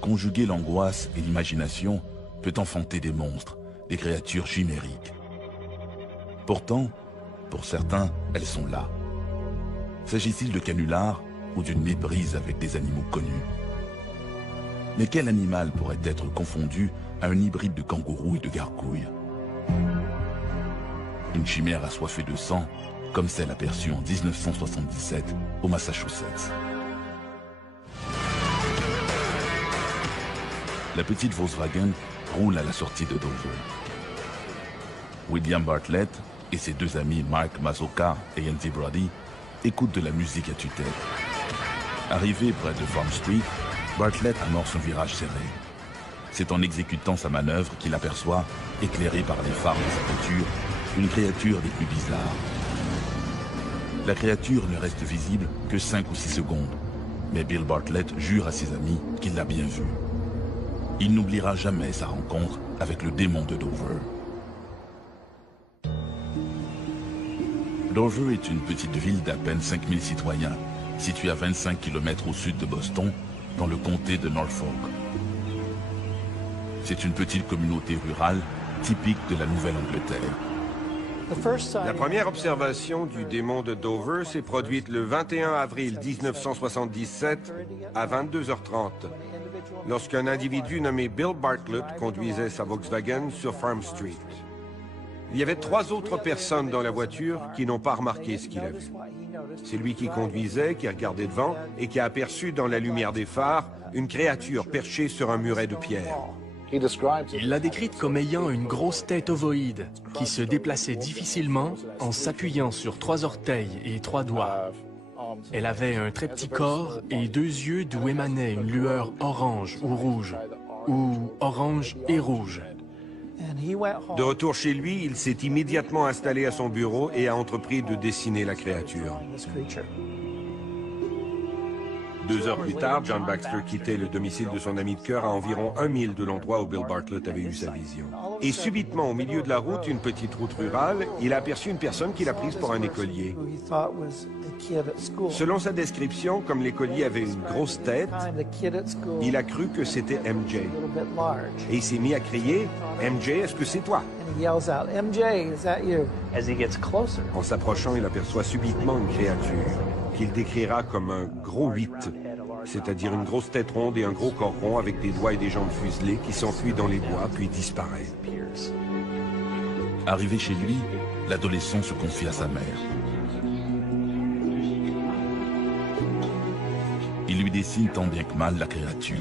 Conjuguer l'angoisse et l'imagination peut enfanter des monstres, des créatures chimériques. Pourtant, pour certains, elles sont là. S'agit-il de canulars ou d'une méprise avec des animaux connus? Mais quel animal pourrait être confondu à un hybride de kangourou et de gargouille? Une chimère assoiffée de sang, comme celle aperçue en 1977 au Massachusetts. La petite Volkswagen roule à la sortie de Dover. William Bartlett et ses 2 amis Mark Mazoka et Andy Brody écoutent de la musique à tue-tête. Arrivé près de Farm Street, Bartlett amorce un virage serré. C'est en exécutant sa manœuvre qu'il aperçoit, éclairé par les phares de sa voiture, une créature des plus bizarres. La créature ne reste visible que 5 ou 6 secondes, mais Bill Bartlett jure à ses amis qu'il l'a bien vue. il n'oubliera jamais sa rencontre avec le démon de Dover. Dover est une petite ville d'à peine 5000 citoyens, située à 25 km au sud de Boston, dans le comté de Norfolk. C'est une petite communauté rurale typique de la Nouvelle-Angleterre. La première observation du démon de Dover s'est produite le 21 avril 1977 à 22h30, lorsqu'un individu nommé Bill Bartlett conduisait sa Volkswagen sur Farm Street. Il y avait 3 autres personnes dans la voiture qui n'ont pas remarqué ce qu'il a vu. C'est lui qui conduisait, qui regardait devant et qui a aperçu dans la lumière des phares une créature perchée sur un muret de pierre. Il l'a décrite comme ayant une grosse tête ovoïde qui se déplaçait difficilement en s'appuyant sur 3 orteils et 3 doigts. Elle avait un très petit corps et 2 yeux d'où émanait une lueur orange ou rouge, ou orange et rouge. De retour chez lui, il s'est immédiatement installé à son bureau et a entrepris de dessiner la créature. 2 heures plus tard, John Baxter quittait le domicile de son ami de cœur à environ 1 mile de l'endroit où Bill Bartlett avait eu sa vision. Et subitement, au milieu de la route, une petite route rurale, il a aperçu une personne qu'il a prise pour un écolier. Selon sa description, comme l'écolier avait une grosse tête, il a cru que c'était MJ. Et il s'est mis à crier « MJ, est-ce que c'est toi ?» En s'approchant, il aperçoit subitement une créature qu'il décrira comme un gros 8, c'est-à-dire une grosse tête ronde et un gros corps rond avec des doigts et des jambes fuselées qui s'enfuit dans les bois puis disparaît. Arrivé chez lui, l'adolescent se confie à sa mère. Il lui dessine tant bien que mal la créature.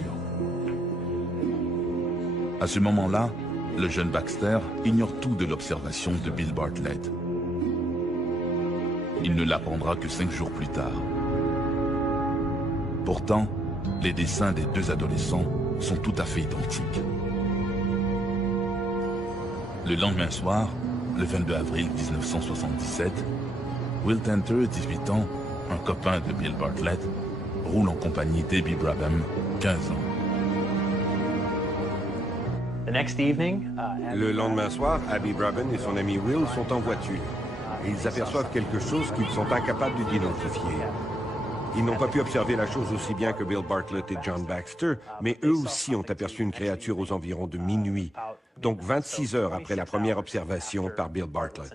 À ce moment-là, le jeune Baxter ignore tout de l'observation de Bill Bartlett. Il ne l'apprendra que 5 jours plus tard. Pourtant, les dessins des 2 adolescents sont tout à fait identiques. Le lendemain soir, le 22 avril 1977, Will Tenter, 18 ans, un copain de Bill Bartlett, roule en compagnie d'Abby Brabham, 15 ans. Le lendemain soir, Abby Brabham et son ami Will sont en voiture. Et ils aperçoivent quelque chose qu'ils sont incapables d'identifier. Ils n'ont pas pu observer la chose aussi bien que Bill Bartlett et John Baxter, mais eux aussi ont aperçu une créature aux environs de minuit, donc 26 heures après la première observation par Bill Bartlett.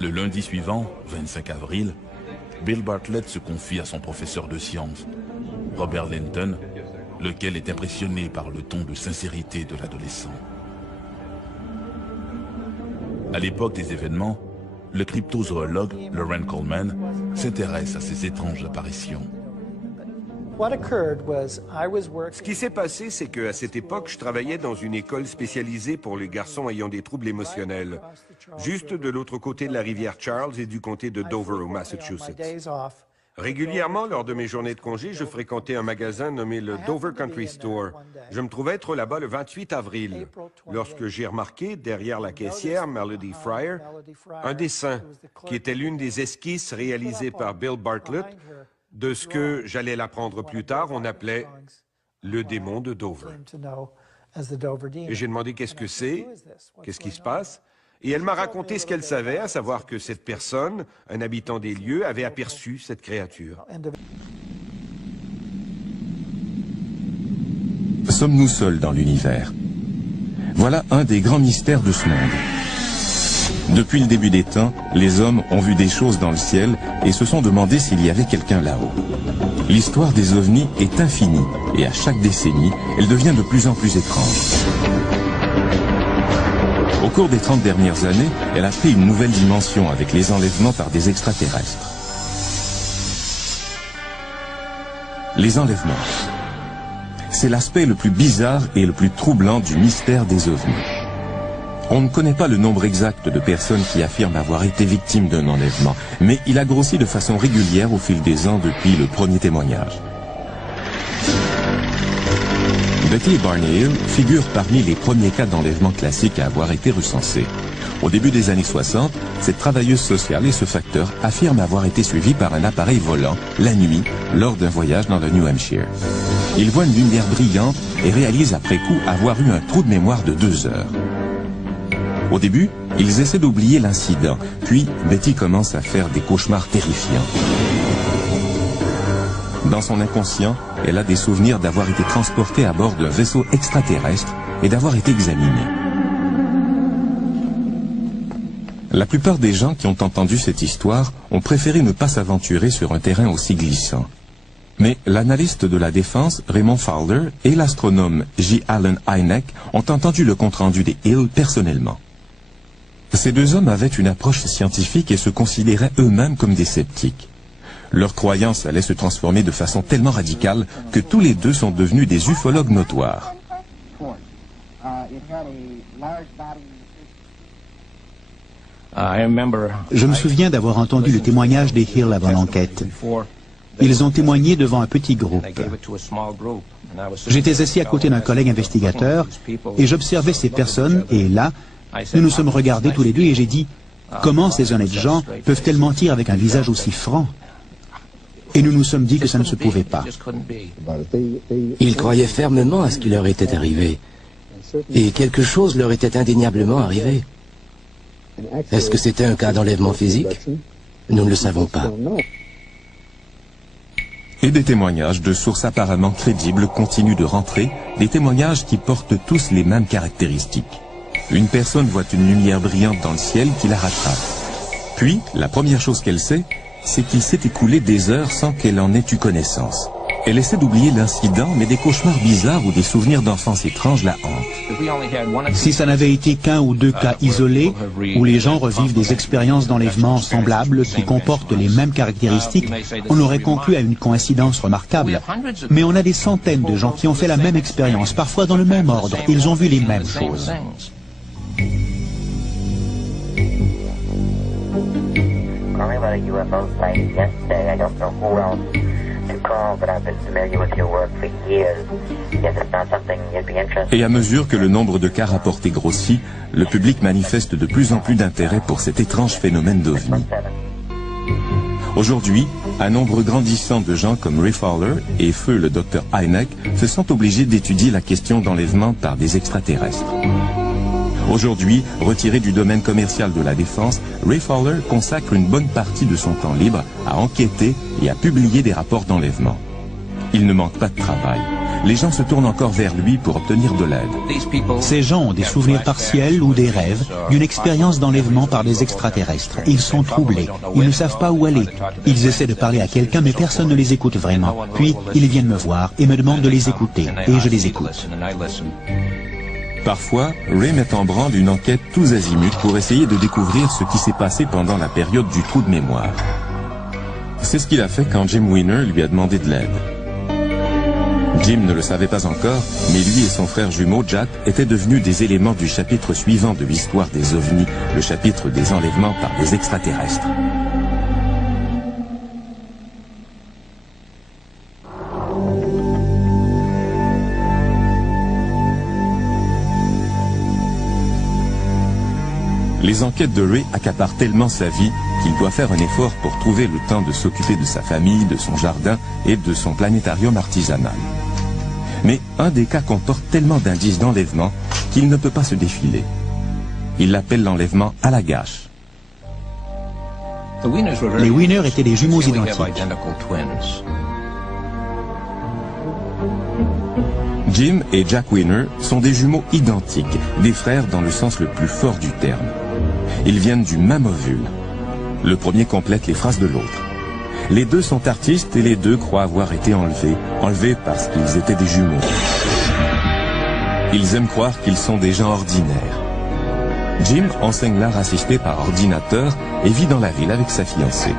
Le lundi suivant, 25 avril, Bill Bartlett se confie à son professeur de sciences, Robert Linton, lequel est impressionné par le ton de sincérité de l'adolescent. À l'époque des événements, le cryptozoologue Loren Coleman s'intéresse à ces étranges apparitions. Ce qui s'est passé, c'est qu'à cette époque, je travaillais dans une école spécialisée pour les garçons ayant des troubles émotionnels, juste de l'autre côté de la rivière Charles et du comté de Dover au Massachusetts. Régulièrement, lors de mes journées de congé, je fréquentais un magasin nommé le Dover Country Store. Je me trouvais être là-bas le 28 avril, lorsque j'ai remarqué, derrière la caissière, Melody Fryer, un dessin qui était l'une des esquisses réalisées par Bill Bartlett de ce que, j'allais l'apprendre plus tard, on appelait le démon de Dover. Et j'ai demandé qu'est-ce que c'est, qu'est-ce qui se passe. Et elle m'a raconté ce qu'elle savait, à savoir que cette personne, un habitant des lieux, avait aperçu cette créature. Sommes-nous seuls dans l'univers? Voilà un des grands mystères de ce monde. Depuis le début des temps, les hommes ont vu des choses dans le ciel et se sont demandé s'il y avait quelqu'un là-haut. L'histoire des ovnis est infinie et à chaque décennie, elle devient de plus en plus étrange. Au cours des 30 dernières années, elle a pris une nouvelle dimension avec les enlèvements par des extraterrestres. Les enlèvements. C'est l'aspect le plus bizarre et le plus troublant du mystère des ovnis. On ne connaît pas le nombre exact de personnes qui affirment avoir été victimes d'un enlèvement, mais il a grossi de façon régulière au fil des ans depuis le premier témoignage. Betty et Barney Hill figurent parmi les premiers cas d'enlèvement classiques à avoir été recensés. Au début des années 60, cette travailleuse sociale et ce facteur affirment avoir été suivis par un appareil volant, la nuit, lors d'un voyage dans le New Hampshire. Ils voient une lumière brillante et réalisent après coup avoir eu un trou de mémoire de 2 heures. Au début, ils essaient d'oublier l'incident, puis Betty commence à faire des cauchemars terrifiants. Dans son inconscient, elle a des souvenirs d'avoir été transportée à bord d'un vaisseau extraterrestre et d'avoir été examinée. La plupart des gens qui ont entendu cette histoire ont préféré ne pas s'aventurer sur un terrain aussi glissant. Mais l'analyste de la défense, Raymond Fowler, et l'astronome J. Allen Hynek ont entendu le compte-rendu des Hill personnellement. Ces 2 hommes avaient une approche scientifique et se considéraient eux-mêmes comme des sceptiques. Leur croyance allait se transformer de façon tellement radicale que tous les deux sont devenus des ufologues notoires. Je me souviens d'avoir entendu le témoignage des Hill avant l'enquête. Ils ont témoigné devant un petit groupe. J'étais assis à côté d'un collègue investigateur et j'observais ces personnes et là, nous nous sommes regardés tous les deux et j'ai dit « Comment ces honnêtes gens peuvent-elles mentir avec un visage aussi franc ?» Et nous nous sommes dit que ça ne se pouvait pas. Ils croyaient fermement à ce qui leur était arrivé. Et quelque chose leur était indéniablement arrivé. Est-ce que c'était un cas d'enlèvement physique? Nous ne le savons pas. Et des témoignages de sources apparemment crédibles continuent de rentrer, des témoignages qui portent tous les mêmes caractéristiques. Une personne voit une lumière brillante dans le ciel qui la rattrape. Puis, la première chose qu'elle sait, c'est qu'il s'est écoulé des heures sans qu'elle en ait eu connaissance. Elle essaie d'oublier l'incident, mais des cauchemars bizarres ou des souvenirs d'enfance étranges la hantent. Si ça n'avait été qu'un ou 2 cas isolés, où les gens revivent des expériences d'enlèvement semblables qui comportent les mêmes caractéristiques, on aurait conclu à une coïncidence remarquable. Mais on a des centaines de gens qui ont fait la même expérience, parfois dans le même ordre. Ils ont vu les mêmes choses. Et à mesure que le nombre de cas rapportés grossit, le public manifeste de plus en plus d'intérêt pour cet étrange phénomène d'OVNI. Aujourd'hui, un nombre grandissant de gens comme Ray Fowler et feu le Dr Hynek se sentent obligés d'étudier la question d'enlèvement par des extraterrestres. Aujourd'hui, retiré du domaine commercial de la défense, Ray Fowler consacre une bonne partie de son temps libre à enquêter et à publier des rapports d'enlèvement. Il ne manque pas de travail. Les gens se tournent encore vers lui pour obtenir de l'aide. Ces gens ont des souvenirs partiels ou des rêves d'une expérience d'enlèvement par des extraterrestres. Ils sont troublés. Ils ne savent pas où aller. Ils essaient de parler à quelqu'un, mais personne ne les écoute vraiment. Puis, ils viennent me voir et me demandent de les écouter. Et je les écoute. Parfois, Ray met en branle une enquête tous azimuts pour essayer de découvrir ce qui s'est passé pendant la période du trou de mémoire. C'est ce qu'il a fait quand Jim Weiner lui a demandé de l'aide. Jim ne le savait pas encore, mais lui et son frère jumeau Jack étaient devenus des éléments du chapitre suivant de l'histoire des ovnis, le chapitre des enlèvements par des extraterrestres. Les enquêtes de Ray accaparent tellement sa vie qu'il doit faire un effort pour trouver le temps de s'occuper de sa famille, de son jardin et de son planétarium artisanal. Mais un des cas comporte tellement d'indices d'enlèvement qu'il ne peut pas se défiler. Il l'appelle l'enlèvement à la gâche. Les Weiner étaient des jumeaux identiques. Jim et Jack Weiner sont des jumeaux identiques, des frères dans le sens le plus fort du terme. Ils viennent du même ovule. Le premier complète les phrases de l'autre. Les deux sont artistes et les deux croient avoir été enlevés parce qu'ils étaient des jumeaux. Ils aiment croire qu'ils sont des gens ordinaires. Jim enseigne l'art assisté par ordinateur et vit dans la ville avec sa fiancée.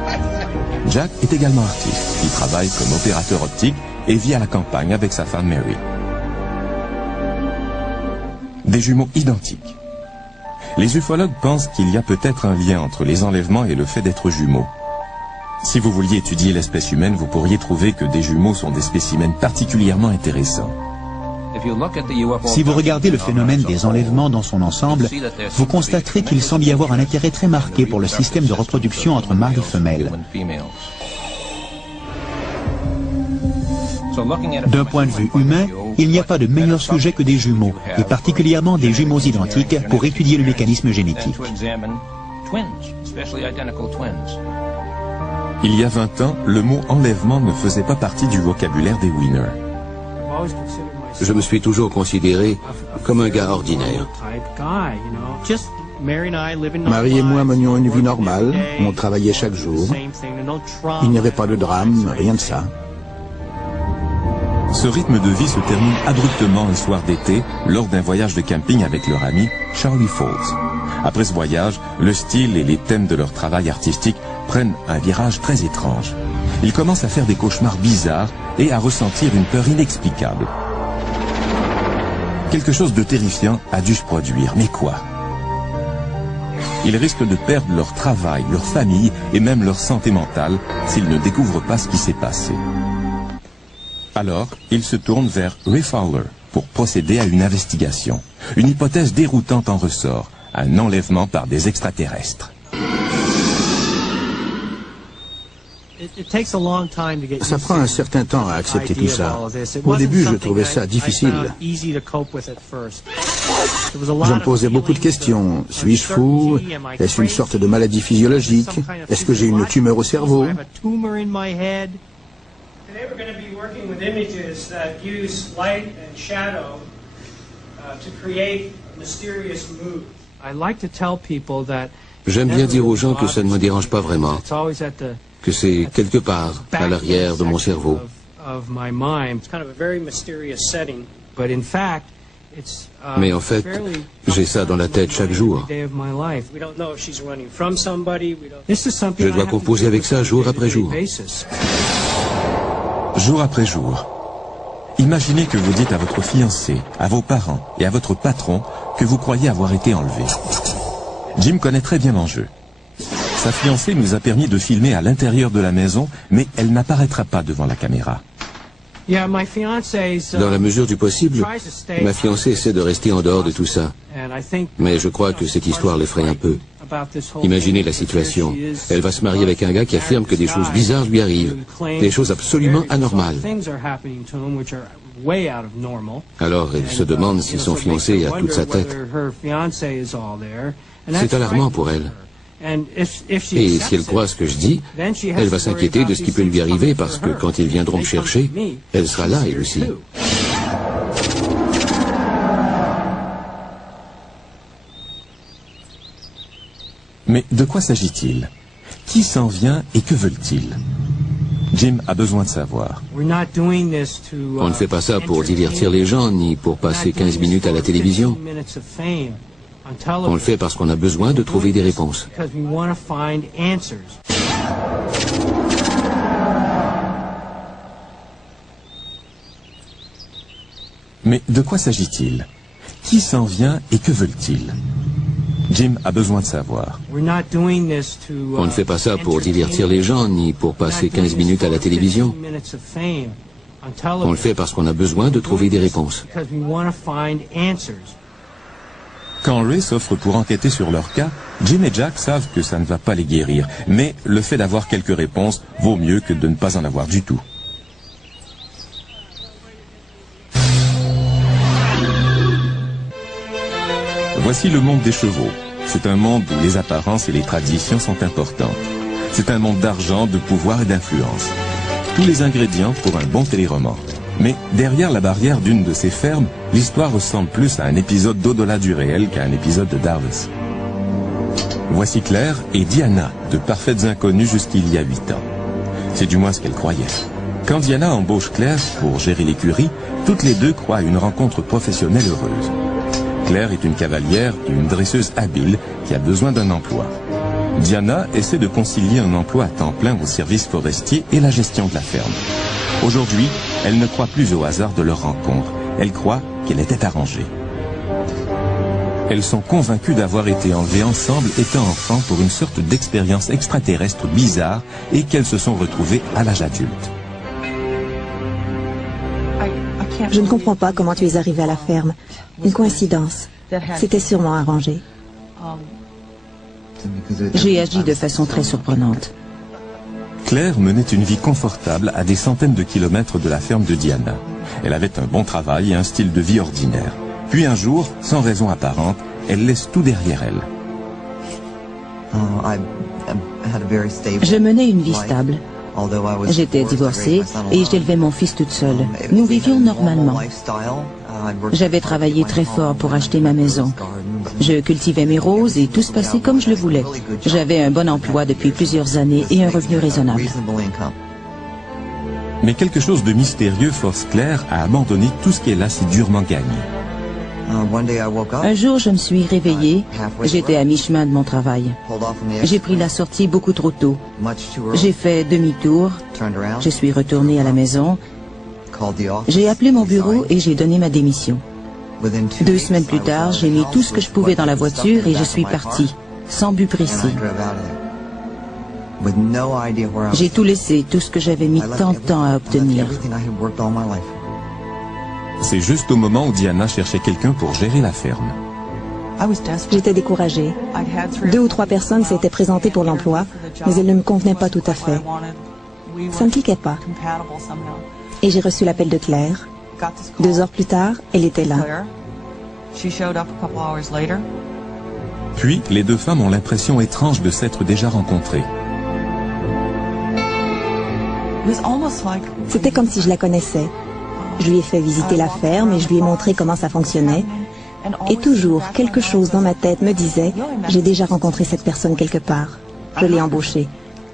Jack est également artiste. Il travaille comme opérateur optique et vit à la campagne avec sa femme Mary. Des jumeaux identiques. Les ufologues pensent qu'il y a peut-être un lien entre les enlèvements et le fait d'être jumeaux. Si vous vouliez étudier l'espèce humaine, vous pourriez trouver que des jumeaux sont des spécimens particulièrement intéressants. Si vous regardez le phénomène des enlèvements dans son ensemble, vous constaterez qu'il semble y avoir un intérêt très marqué pour le système de reproduction entre mâles et femelles. D'un point de vue humain, il n'y a pas de meilleur sujet que des jumeaux, et particulièrement des jumeaux identiques, pour étudier le mécanisme génétique. Il y a 20 ans, le mot enlèvement ne faisait pas partie du vocabulaire des Wiener. Je me suis toujours considéré comme un gars ordinaire. Marie et moi menions une vie normale, on travaillait chaque jour. Il n'y avait pas de drame, rien de ça. Ce rythme de vie se termine abruptement un soir d'été lors d'un voyage de camping avec leur ami Charlie Falls. Après ce voyage, le style et les thèmes de leur travail artistique prennent un virage très étrange. Ils commencent à faire des cauchemars bizarres et à ressentir une peur inexplicable. Quelque chose de terrifiant a dû se produire, mais quoi? Ils risquent de perdre leur travail, leur famille et même leur santé mentale s'ils ne découvrent pas ce qui s'est passé. Alors, ils se tournent vers Ray Fowler pour procéder à une investigation. Une hypothèse déroutante en ressort, un enlèvement par des extraterrestres. Ça prend un certain temps à accepter tout ça. Au début, je trouvais ça difficile. Je me posais beaucoup de questions. Suis-je fou? Est-ce une sorte de maladie physiologique? Est-ce que j'ai une tumeur au cerveau? J'aime bien dire aux gens que ça ne me dérange pas vraiment, que c'est quelque part à l'arrière de mon cerveau. Mais en fait, j'ai ça dans la tête chaque jour. Je dois composer avec ça jour après jour. Jour après jour. Imaginez que vous dites à votre fiancé, à vos parents et à votre patron que vous croyez avoir été enlevé. Jim connaît très bien l'enjeu. Sa fiancée nous a permis de filmer à l'intérieur de la maison, mais elle n'apparaîtra pas devant la caméra. Dans la mesure du possible, ma fiancée essaie de rester en dehors de tout ça. Mais je crois que cette histoire l'effraie un peu. Imaginez la situation. Elle va se marier avec un gars qui affirme que des choses bizarres lui arrivent. Des choses absolument anormales. Alors elle se demande si son fiancé a toute sa tête. C'est alarmant pour elle. Et si elle croit ce que je dis, elle va s'inquiéter de ce qui peut lui arriver parce que quand ils viendront me chercher, elle sera là elle aussi. Mais de quoi s'agit-il? Qui s'en vient et que veulent-ils? Jim a besoin de savoir. On ne fait pas ça pour divertir les gens, ni pour passer 15 minutes à la télévision. On le fait parce qu'on a besoin de trouver des réponses. Mais de quoi s'agit-il? Qui s'en vient et que veulent-ils? Jim a besoin de savoir. On ne fait pas ça pour divertir les gens, ni pour passer 15 minutes à la télévision. On le fait parce qu'on a besoin de trouver des réponses. Quand Ray s'offre pour enquêter sur leur cas, Jim et Jack savent que ça ne va pas les guérir, mais le fait d'avoir quelques réponses vaut mieux que de ne pas en avoir du tout. Voici le monde des chevaux. C'est un monde où les apparences et les traditions sont importantes. C'est un monde d'argent, de pouvoir et d'influence. Tous les ingrédients pour un bon téléroman. Mais derrière la barrière d'une de ces fermes, l'histoire ressemble plus à un épisode d'au-delà du réel qu'à un épisode de Dallas. Voici Claire et Diana, de parfaites inconnues jusqu'il y a 8 ans. C'est du moins ce qu'elles croyaient. Quand Diana embauche Claire pour gérer l'écurie, toutes les deux croient à une rencontre professionnelle heureuse. Claire est une cavalière et une dresseuse habile qui a besoin d'un emploi. Diana essaie de concilier un emploi à temps plein au service forestier et la gestion de la ferme. Aujourd'hui, elle ne croit plus au hasard de leur rencontre. Elle croit qu'elle était arrangée. Elles sont convaincues d'avoir été enlevées ensemble étant enfants pour une sorte d'expérience extraterrestre bizarre et qu'elles se sont retrouvées à l'âge adulte. Je ne comprends pas comment tu es arrivé à la ferme. Une coïncidence. C'était sûrement arrangé. J'ai agi de façon très surprenante. Claire menait une vie confortable à des centaines de kilomètres de la ferme de Diana. Elle avait un bon travail et un style de vie ordinaire. Puis un jour, sans raison apparente, elle laisse tout derrière elle. Je menais une vie stable. J'étais divorcée et j'élevais mon fils toute seule. Nous vivions normalement. J'avais travaillé très fort pour acheter ma maison. Je cultivais mes roses et tout se passait comme je le voulais. J'avais un bon emploi depuis plusieurs années et un revenu raisonnable. Mais quelque chose de mystérieux force Claire à abandonner tout ce qu'elle a si durement gagné. Un jour, je me suis réveillée. J'étais à mi-chemin de mon travail. J'ai pris la sortie beaucoup trop tôt. J'ai fait demi-tour. Je suis retournée à la maison. J'ai appelé mon bureau et j'ai donné ma démission. 2 semaines plus tard, j'ai mis tout ce que je pouvais dans la voiture et je suis partie, sans but précis. J'ai tout laissé, tout ce que j'avais mis tant de temps à obtenir. C'est juste au moment où Diana cherchait quelqu'un pour gérer la ferme. J'étais découragée. 2 ou 3 personnes s'étaient présentées pour l'emploi, mais elles ne me convenaient pas tout à fait. Ça ne cliquait pas. Et j'ai reçu l'appel de Claire. 2 heures plus tard, elle était là. Puis, les 2 femmes ont l'impression étrange de s'être déjà rencontrées. C'était comme si je la connaissais. Je lui ai fait visiter la ferme et je lui ai montré comment ça fonctionnait. Et toujours, quelque chose dans ma tête me disait « J'ai déjà rencontré cette personne quelque part. » Je l'ai embauchée.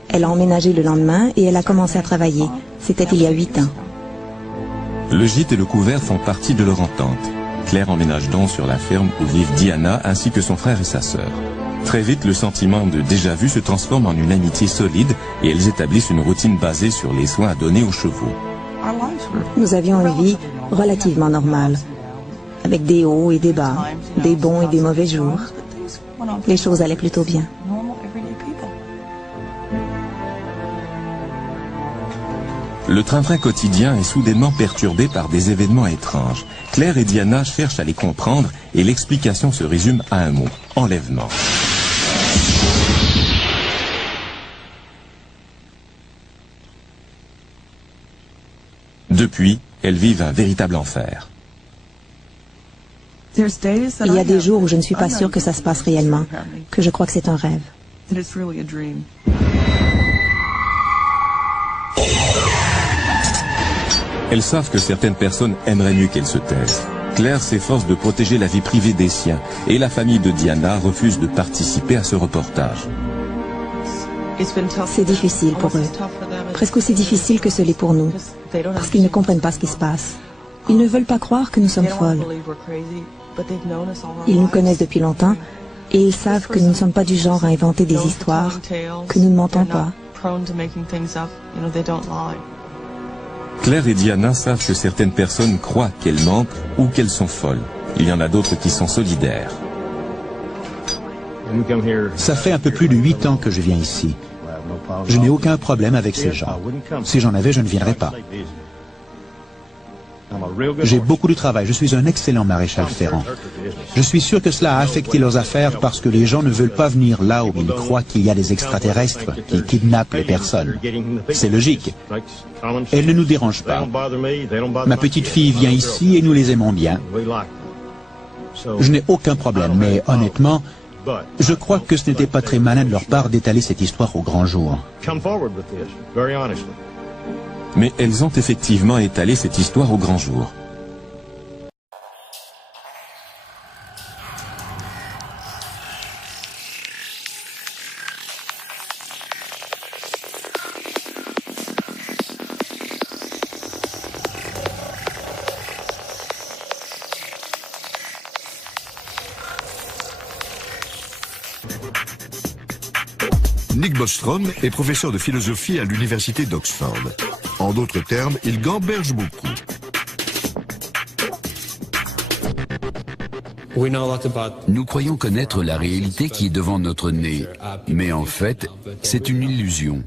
Elle a emménagé le lendemain et elle a commencé à travailler. C'était il y a 8 ans. Le gîte et le couvert font partie de leur entente. Claire emménage donc sur la ferme où vivent Diana ainsi que son frère et sa sœur. Très vite, le sentiment de déjà-vu se transforme en une amitié solide et elles établissent une routine basée sur les soins à donner aux chevaux. Nous avions une vie relativement normale, avec des hauts et des bas, des bons et des mauvais jours. Les choses allaient plutôt bien. Le train-train quotidien est soudainement perturbé par des événements étranges. Claire et Diana cherchent à les comprendre et l'explication se résume à un mot, enlèvement. Depuis, elles vivent un véritable enfer. Il y a des jours où je ne suis pas sûre que ça se passe réellement, que je crois que c'est un rêve. Elles savent que certaines personnes aimeraient mieux qu'elles se taisent. Claire s'efforce de protéger la vie privée des siens et la famille de Diana refuse de participer à ce reportage. C'est difficile pour eux, presque aussi difficile que ce l'est pour nous, parce qu'ils ne comprennent pas ce qui se passe. Ils ne veulent pas croire que nous sommes folles. Ils nous connaissent depuis longtemps et ils savent que nous ne sommes pas du genre à inventer des histoires, que nous ne mentons pas. Claire et Diana savent que certaines personnes croient qu'elles mentent ou qu'elles sont folles. Il y en a d'autres qui sont solidaires. Ça fait un peu plus de 8 ans que je viens ici. Je n'ai aucun problème avec ces gens. Si j'en avais, je ne viendrais pas. J'ai beaucoup de travail. Je suis un excellent maréchal ferrant. Je suis sûr que cela a affecté leurs affaires parce que les gens ne veulent pas venir là où ils croient qu'il y a des extraterrestres qui kidnappent les personnes. C'est logique. Elles ne nous dérangent pas. Ma petite fille vient ici et nous les aimons bien. Je n'ai aucun problème, mais honnêtement, je crois que ce n'était pas très malin de leur part d'étaler cette histoire au grand jour. Mais elles ont effectivement étalé cette histoire au grand jour. Nick Bostrom est professeur de philosophie à l'université d'Oxford. En d'autres termes, il gamberge beaucoup. Nous croyons connaître la réalité qui est devant notre nez, mais en fait, c'est une illusion.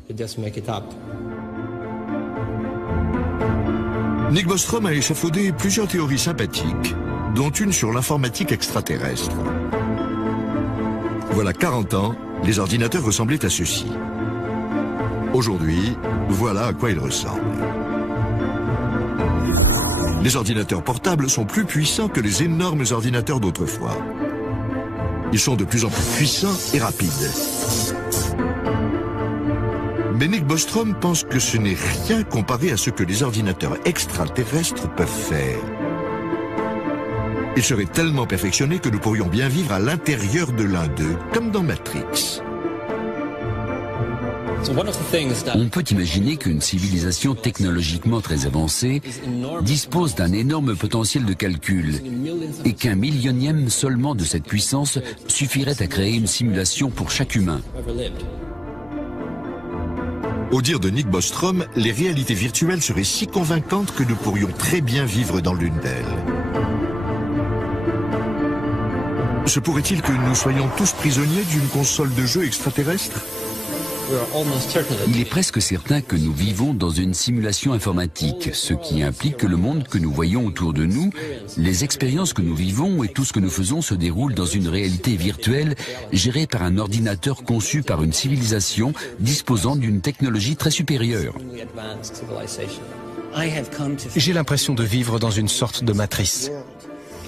Nick Bostrom a échafaudé plusieurs théories sympathiques, dont une sur l'informatique extraterrestre. Voilà 40 ans, les ordinateurs ressemblaient à ceci. Aujourd'hui, voilà à quoi ils ressemblent. Les ordinateurs portables sont plus puissants que les énormes ordinateurs d'autrefois. Ils sont de plus en plus puissants et rapides. Mais Nick Bostrom pense que ce n'est rien comparé à ce que les ordinateurs extraterrestres peuvent faire. Ils seraient tellement perfectionnés que nous pourrions bien vivre à l'intérieur de l'un d'eux, comme dans Matrix. On peut imaginer qu'une civilisation technologiquement très avancée dispose d'un énorme potentiel de calcul et qu'un millionième seulement de cette puissance suffirait à créer une simulation pour chaque humain. Au dire de Nick Bostrom, les réalités virtuelles seraient si convaincantes que nous pourrions très bien vivre dans l'une d'elles. Se pourrait-il que nous soyons tous prisonniers d'une console de jeu extraterrestre ? Il est presque certain que nous vivons dans une simulation informatique, ce qui implique que le monde que nous voyons autour de nous, les expériences que nous vivons et tout ce que nous faisons se déroule dans une réalité virtuelle gérée par un ordinateur conçu par une civilisation disposant d'une technologie très supérieure. J'ai l'impression de vivre dans une sorte de matrice.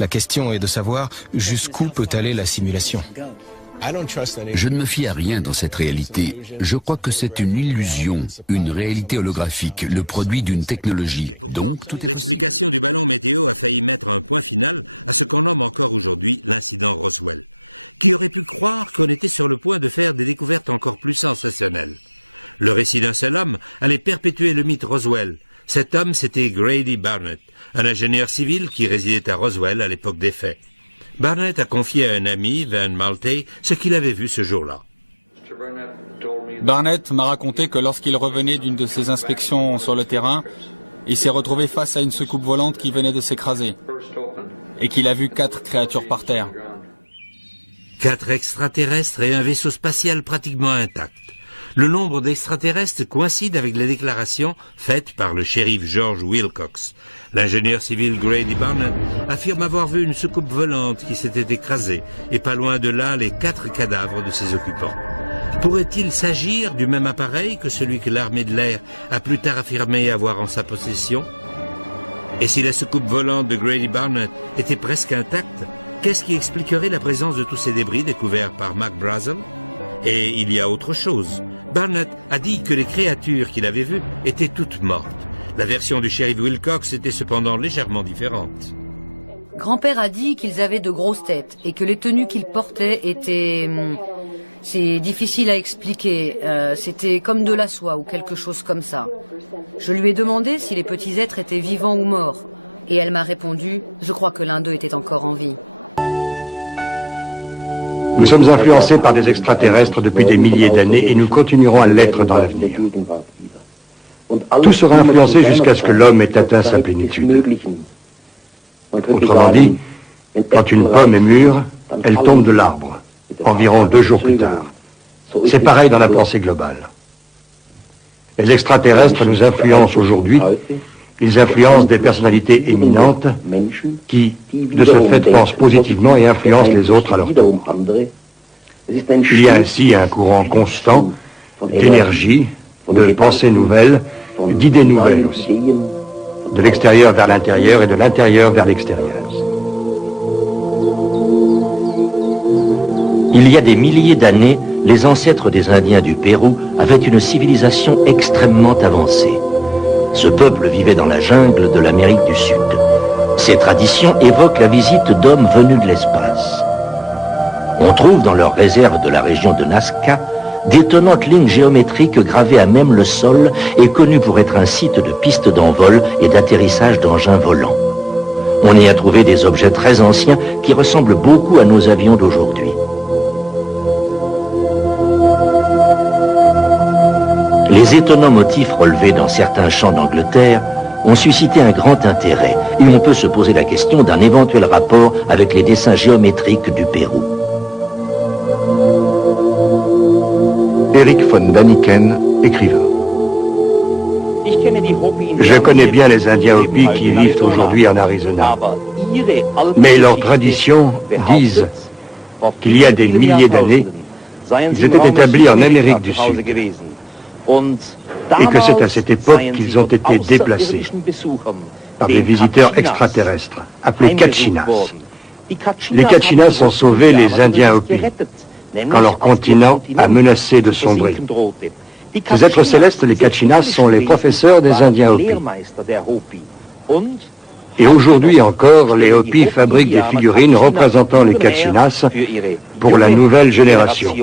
La question est de savoir jusqu'où peut aller la simulation. Je ne me fie à rien dans cette réalité. Je crois que c'est une illusion, une réalité holographique, le produit d'une technologie. Pourtant, l'explication du ballon météo a failli mettre un point final à ce qu'on nomme encore aujourd'hui l'incident Roswell. Qui aurait pu croire qu'on était sur le point de faire des découvertes encore plus sensationnelles? Le récit d'un seul homme allait perpétuer le mythe Roswell. Cet homme, c'était Grady Barnett, un ingénieur civil qui résidait à Roswell à l'époque des faits. Barnett a confié à un ami, Van Maltey, ce qu'il avait vu ce jour-là. Barnett m'a raconté que lorsqu'il revenait d'une de ses inspections sur le terrain, il s'est retrouvé face à une soucoupe volante qui venait de s'écraser et qu'il a vu 4 créatures par terre. 4 extraterrestres et un vaisseau spatial pratiquement intact. Le nombre d'extraterrestres coïncide avec les déclarations faites par le shérif George Wilcox. L'ingénieur civil Grady Barnett affirme avoir vu une soucoupe volante qui s'était écrasée, et pas loin de là les 4 cadavres de ses occupants. Pourrait-il s'agir du même appareil que celui que l'armée de l'air a plus tard affirmé avoir en sa possession? Et si la soucoupe volante de Grady Barnett était presque intacte, qu'est-ce qui expliquerait la présence de tous ces débris découverts par Mark Brazel? Et il y a autre chose. Barnett a dit que les créatures qu'il avait vues étaient toutes mortes. La version du shérif Wilcox était cependant légèrement différente. Grand-père a dit qu'ils avaient de grosses têtes et que les tenues qu'ils portaient étaient... c'est difficile à expliquer. C'était comme de la soie ou quelque chose comme ça. Je lui ai demandé si les petits êtres étaient vivants ou morts. Et elle m'a répondu, je crois que l'un d'eux était encore en vie. Nous sommes influencés par des extraterrestres depuis des milliers d'années et nous continuerons à l'être dans l'avenir. Tout sera influencé jusqu'à ce que l'homme ait atteint sa plénitude. Autrement dit, quand une pomme est mûre, elle tombe de l'arbre, environ 2 jours plus tard. C'est pareil dans la pensée globale. Les extraterrestres nous influencent aujourd'hui. Ils influencent des personnalités éminentes qui, de ce fait, pensent positivement et influencent les autres à leur tour. Il y a ainsi un courant constant d'énergie, de pensées nouvelles, d'idées nouvelles aussi, de l'extérieur vers l'intérieur et de l'intérieur vers l'extérieur. Il y a des milliers d'années, les ancêtres des Indiens du Pérou avaient une civilisation extrêmement avancée. Ce peuple vivait dans la jungle de l'Amérique du Sud. Ces traditions évoquent la visite d'hommes venus de l'espace. On trouve dans leurs réserves de la région de Nazca d'étonnantes lignes géométriques gravées à même le sol et connues pour être un site de pistes d'envol et d'atterrissage d'engins volants. On y a trouvé des objets très anciens qui ressemblent beaucoup à nos avions d'aujourd'hui. Les étonnants motifs relevés dans certains champs d'Angleterre ont suscité un grand intérêt et on peut se poser la question d'un éventuel rapport avec les dessins géométriques du Pérou. Erich von Däniken, écrivain. Je connais bien les Indiens Hopi qui vivent aujourd'hui en Arizona. Mais leurs traditions disent qu'il y a des milliers d'années, ils étaient établis en Amérique du Sud. Et que c'est à cette époque qu'ils ont été déplacés par des visiteurs extraterrestres, appelés Kachinas. Les Kachinas ont sauvé les Indiens Hopi quand leur continent a menacé de sombrer. Ces êtres célestes, les Kachinas, sont les professeurs des Indiens Hopi. Et aujourd'hui encore, les Hopi fabriquent des figurines représentant les Kachinas pour la nouvelle génération,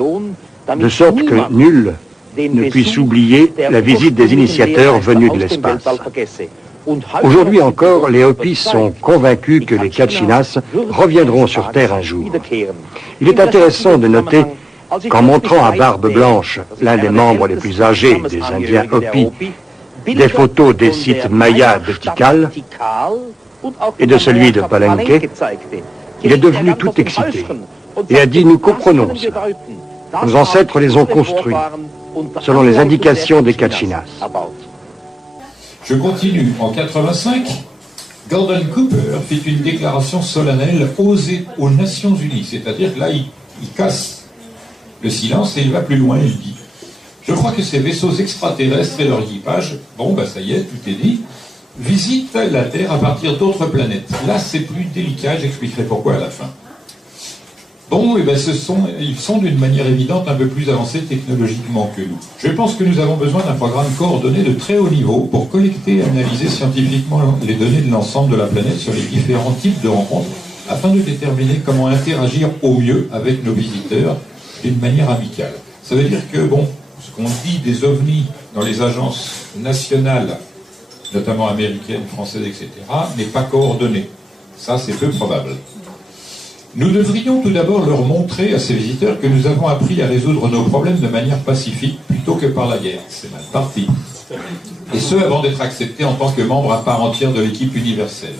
de sorte que nul ne puisse oublier la visite des initiateurs venus de l'espace. Aujourd'hui encore, les Hopis sont convaincus que les Kachinas reviendront sur Terre un jour. Il est intéressant de noter qu'en montrant à Barbe Blanche, l'un des membres les plus âgés des Indiens Hopi, des photos des sites mayas de Tikal et de celui de Palenque, il est devenu tout excité et a dit « Nous comprenons cela. Nos ancêtres les ont construits selon les indications des Kachinas. » Je continue. En 85, Gordon Cooper fait une déclaration solennelle aux Nations Unies. C'est-à-dire que là, il casse le silence et il va plus loin. Il dit « Je crois que ces vaisseaux extraterrestres et leur équipage, bon, ça y est, tout est dit, visitent la Terre à partir d'autres planètes. Là, c'est plus délicat, j'expliquerai pourquoi à la fin. Bon, ils sont d'une manière évidente un peu plus avancés technologiquement que nous. Je pense que nous avons besoin d'un programme coordonné de très haut niveau pour collecter et analyser scientifiquement les données de l'ensemble de la planète sur les différents types de rencontres afin de déterminer comment interagir au mieux avec nos visiteurs d'une manière amicale. Ça veut dire que, bon, ce qu'on dit des ovnis dans les agences nationales, notamment américaines, françaises, etc., n'est pas coordonné. Ça, c'est peu probable. Nous devrions tout d'abord leur montrer à ces visiteurs que nous avons appris à résoudre nos problèmes de manière pacifique plutôt que par la guerre. C'est mal parti. Et ce, avant d'être acceptés en tant que membres à part entière de l'équipe universelle.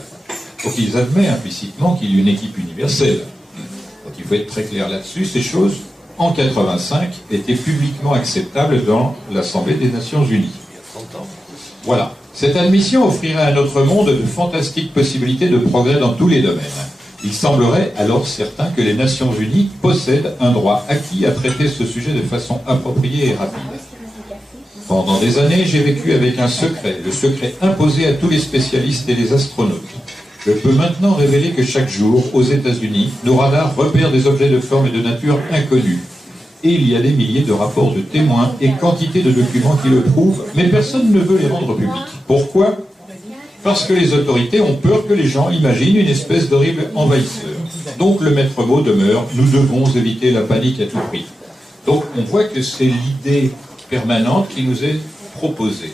Donc ils admettent implicitement qu'il y a une équipe universelle. Donc il faut être très clair là-dessus. Ces choses, en 85, étaient publiquement acceptables dans l'Assemblée des Nations Unies. Voilà. Cette admission offrirait à notre monde de fantastiques possibilités de progrès dans tous les domaines. Il semblerait alors certain que les Nations Unies possèdent un droit acquis à traiter ce sujet de façon appropriée et rapide. Pendant des années, j'ai vécu avec un secret, le secret imposé à tous les spécialistes et les astronautes. Je peux maintenant révéler que chaque jour, aux États-Unis, nos radars repèrent des objets de forme et de nature inconnus. Et il y a des milliers de rapports de témoins et quantité de documents qui le prouvent, mais personne ne veut les rendre publics. Pourquoi ? Parce que les autorités ont peur que les gens imaginent une espèce d'horrible envahisseur. Donc le maître mot demeure, nous devons éviter la panique à tout prix. Donc on voit que c'est l'idée permanente qui nous est proposée.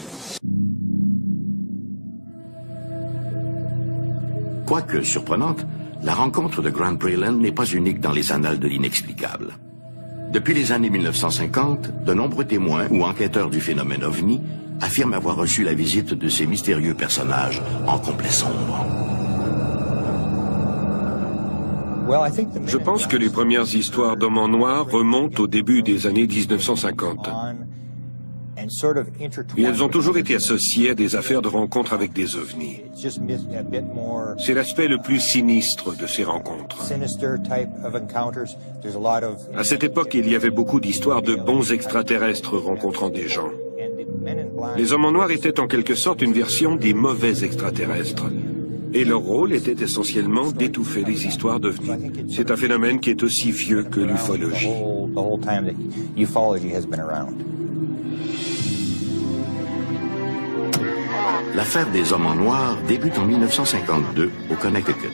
Quoique surprenante, la rencontre de Grant Breland n'est pas unique dans les annales de l'inexplicable. Depuis les années 1950, de nombreux témoins ou enquêteurs du phénomène OVNI affirme avoir reçu la visite de ces mystérieux personnages en complet sombre. Je pense que les premières histoires d'hommes en noir remontent au début des années 1950. Et elles ont toujours été associées à des affaires de rencontres avec des ovnis. C'est l'aspect le plus sinistre de ces rencontres. À cette époque, il y avait beaucoup d'histoires de bons extraterrestres rencontrant des gens. Les hommes en noir étaient en quelque sorte une version des mauvais extraterrestres. Et leur rôle était essentiellement d'étouffer les histoires d'ovnis. C'est un phénomène qui est aussi vieux que l'ufologie. L'affaire des hommes en noir débute en 1952 au Connecticut.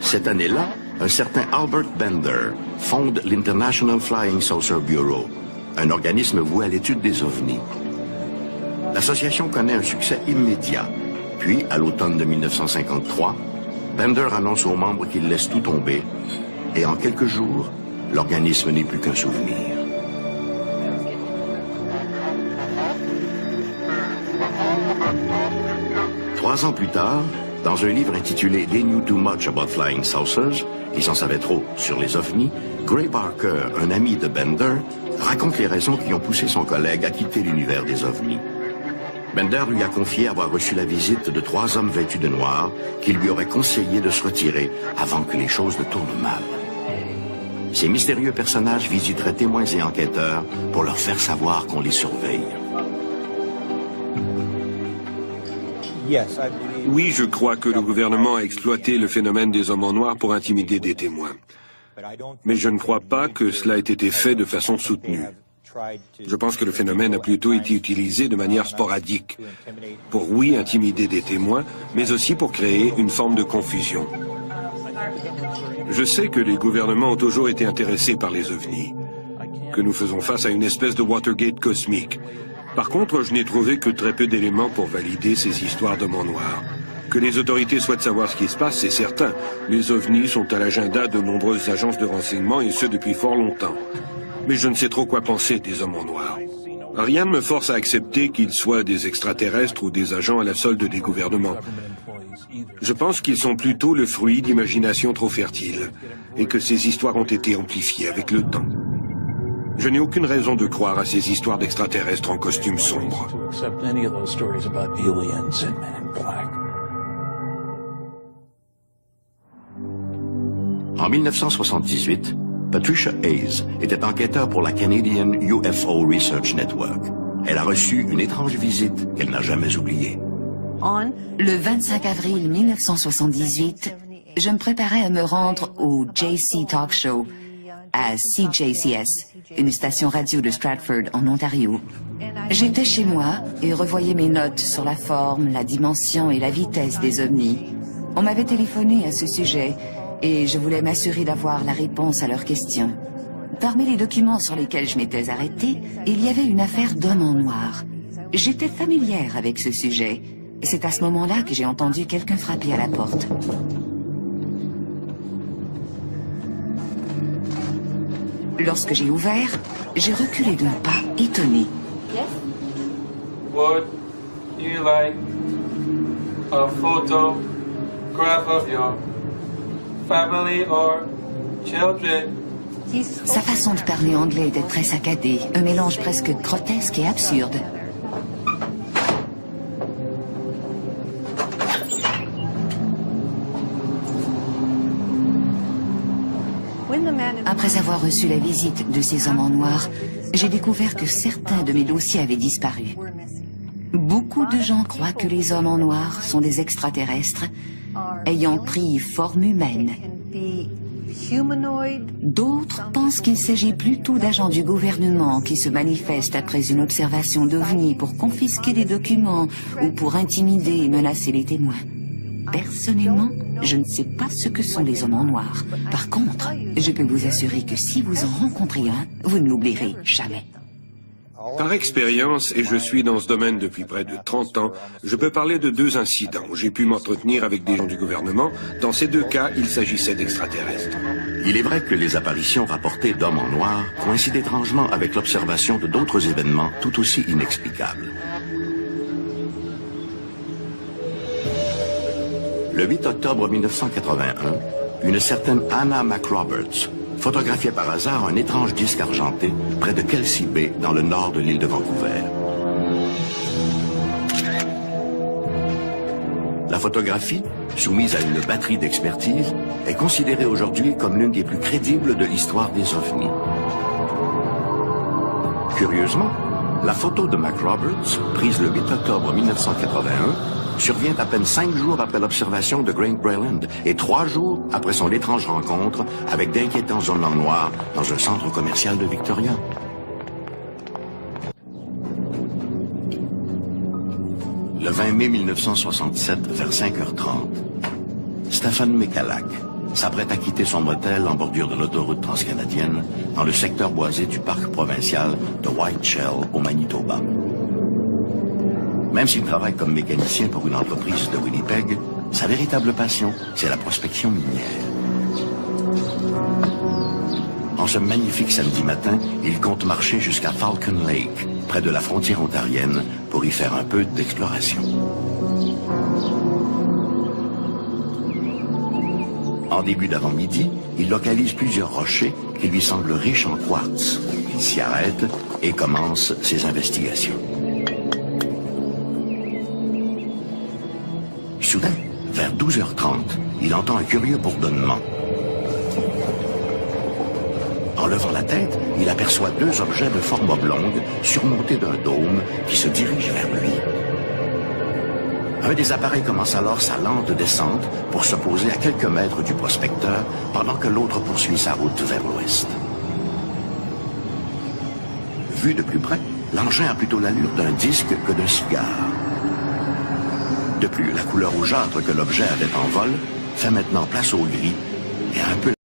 Cette année-là, un certain Albert Bender fonde l'International Flying Saucer Bureau, un organisme voué à l'étude des ovnis. L'association connaît un succès immédiat. Puis, à l'automne de 1953, Bender annonce aux membres qu'il laisse tout tomber. Et en quelques jours, l'organisme n'est plus qu'un souvenir. Trois ans plus tard, dans un livre intitulé They Knew Too Much About Flying Saucers, ils en savaient trop sur les ovnis, Gray Barker, un ami de Bender, raconte les raisons qui ont poussé son collègue à quitter l'univers des ovnis. Bender lui a confié avoir reçu la visite de 3 hommes vêtus de noir qui lui auraient conseillé de se retirer avant que les choses ne tournent mal. Ces mystérieux personnages visiteraient témoins et enquêteurs pour leur faire savoir qu'on les surveille. Oui, je crois que le gouvernement a exploité le phénomène des hommes en noir pour intimider des témoins. Mais je ne crois pas que cela ait été fait de façon soutenue. Je pense que le phénomène a plutôt été utilisé de manière sporadique, pour oui intimider des témoins, mais aussi pour créer une forme de confusion. Je sais que les gouvernements ont toujours été intéressés par les ovnis, que nous faisons face à une espèce de Watergate cosmique. Par contre, je n'ai trouvé que très peu d'éléments pour valider ces histoires d'hommes en noir. Que les autorités souhaitent savoir ce qui se passe, c'est certain. Les ovnis sont à l'agenda de nombreuses agences de renseignement et ce depuis fort longtemps. Mais je ne sais trop quoi penser des hommes en noir. Rien ne me force à accepter qu'ils soient des extraterrestres ou des agents à la solde des gouvernements. Je pense qu'ils sont plutôt le fruit d'imaginations trop fertiles et que ces histoires ont été amplifiées avec le temps. Je n'ai aucune raison de croire à ces histoires d'extraterrestres en costume sombre. En 1978, Patricia Hayes était enquêteur pour la Canadian UFO Research Network. Elle a reçu une étrange visite qu'elle n'a jamais oubliée. Le 25 avril 1978, je me préparais à me rendre au JC Talk Show à CJCS, une station radio de Stratford en Ontario. J'étais chez moi et revoyais mes notes sur la forme, la dimension et la vitesse des ovnis. On m'avait téléphoné à ce sujet et je voulais m'assurer d'avoir la réponse à leurs questions. Parmi les documents sur lesquels je m'étais arrêtée, il y avait une affaire d'homme en noir. J'étais familière avec ce sujet. C'est à ce moment-là que j'ai entendu quelqu'un frapper à la porte. Lorsque j'ai ouvert, j'ai reculé d'un pas, étonné. Would you like a photograph of your family or children? Sa façon de parler anglais était très saccadée, un mélange presque grotesque et absurde. Après avoir reçu la visite de ces hommes en noir, j'ai découvert que certains de mes dossiers avaient disparu. Beaucoup de gens croient que les hommes en noir sont des extraterrestres ayant pris forme humaine. D'autres pensent qu'il s'agit plutôt d'agents du gouvernement qui se manifestent après une observation d'OVNI pour confisquer des documents ou pour intimider et menacer les témoins. Personnellement, je ne sais pas ce que sont les hommes en noir. Par contre, je peux vous assurer que si vous en rencontrez un, vous ne l'oublierez jamais. Par expérience, et je suis dans ce domaine depuis près de 30 ans, je peux parler de 2 incidents où j'ai pu m'entretenir avec des gens du gouvernement. Dans ces 2 cas, il s'agissait d'extraterrestres. Il est vrai que les apparitions rapportées d'hommes en noir coïncident étrangement avec l'observation de d'autres événements tout aussi inexplicables. Le 8 octobre 1981, une certaine Anna McRoberts photographiait par hasard un étrange disque argenté près de Kelsey Bay, dans le nord de l'île de Vancouver. La photographie, soumise à une batterie d'expertise, est considérée aujourd'hui comme l'une des plus crédibles de l'histoire des ovnis. Curieusement, la photo de McRoberts, prise le 8 octobre 1981, survient à peine 5 jours après l'observation de Grant Breland et 3 jours après son étrange rencontre avec d'inquiétants hommes en noir dans un centre commercial de Victoria. Le 20 mai 1967, vers 5h30, Stephen Michalak s'apprête à quitter son motel en bordure de l'autoroute transcanadienne dans le secteur boisé du parc provincial de White Shell au Manitoba. Même s'il travaille comme mécanicien pour une entreprise de Winnipeg, sa véritable passion, c'est la prospection minière. En ce magnifique samedi matin, il compte marcher jusqu'à Falcon Lake, près de la frontière ontarienne, pour y faire un peu d'exploration. En début d'avant-midi, il localise plusieurs rochers qui lui semblent riches en quartz. Il s'y arrête et commence ses investigations. Soudain, vers 12h30, il entend un curieux bourdonnement. En levant la tête, il aperçoit deux objets de forme oblongue surmontés d'un dôme qui se dirigent vers lui. Un des appareils commence alors sa lente descente pour se poser à quelques mètres du prospecteur pendant que l'autre poursuit sa route vers l'ouest. Vu de plus près, l'engin a plutôt l'allure d'un disque que d'un cigare. De plus, la couleur rougeâtre que l'objet avait en vol fait maintenant place au gris et un peu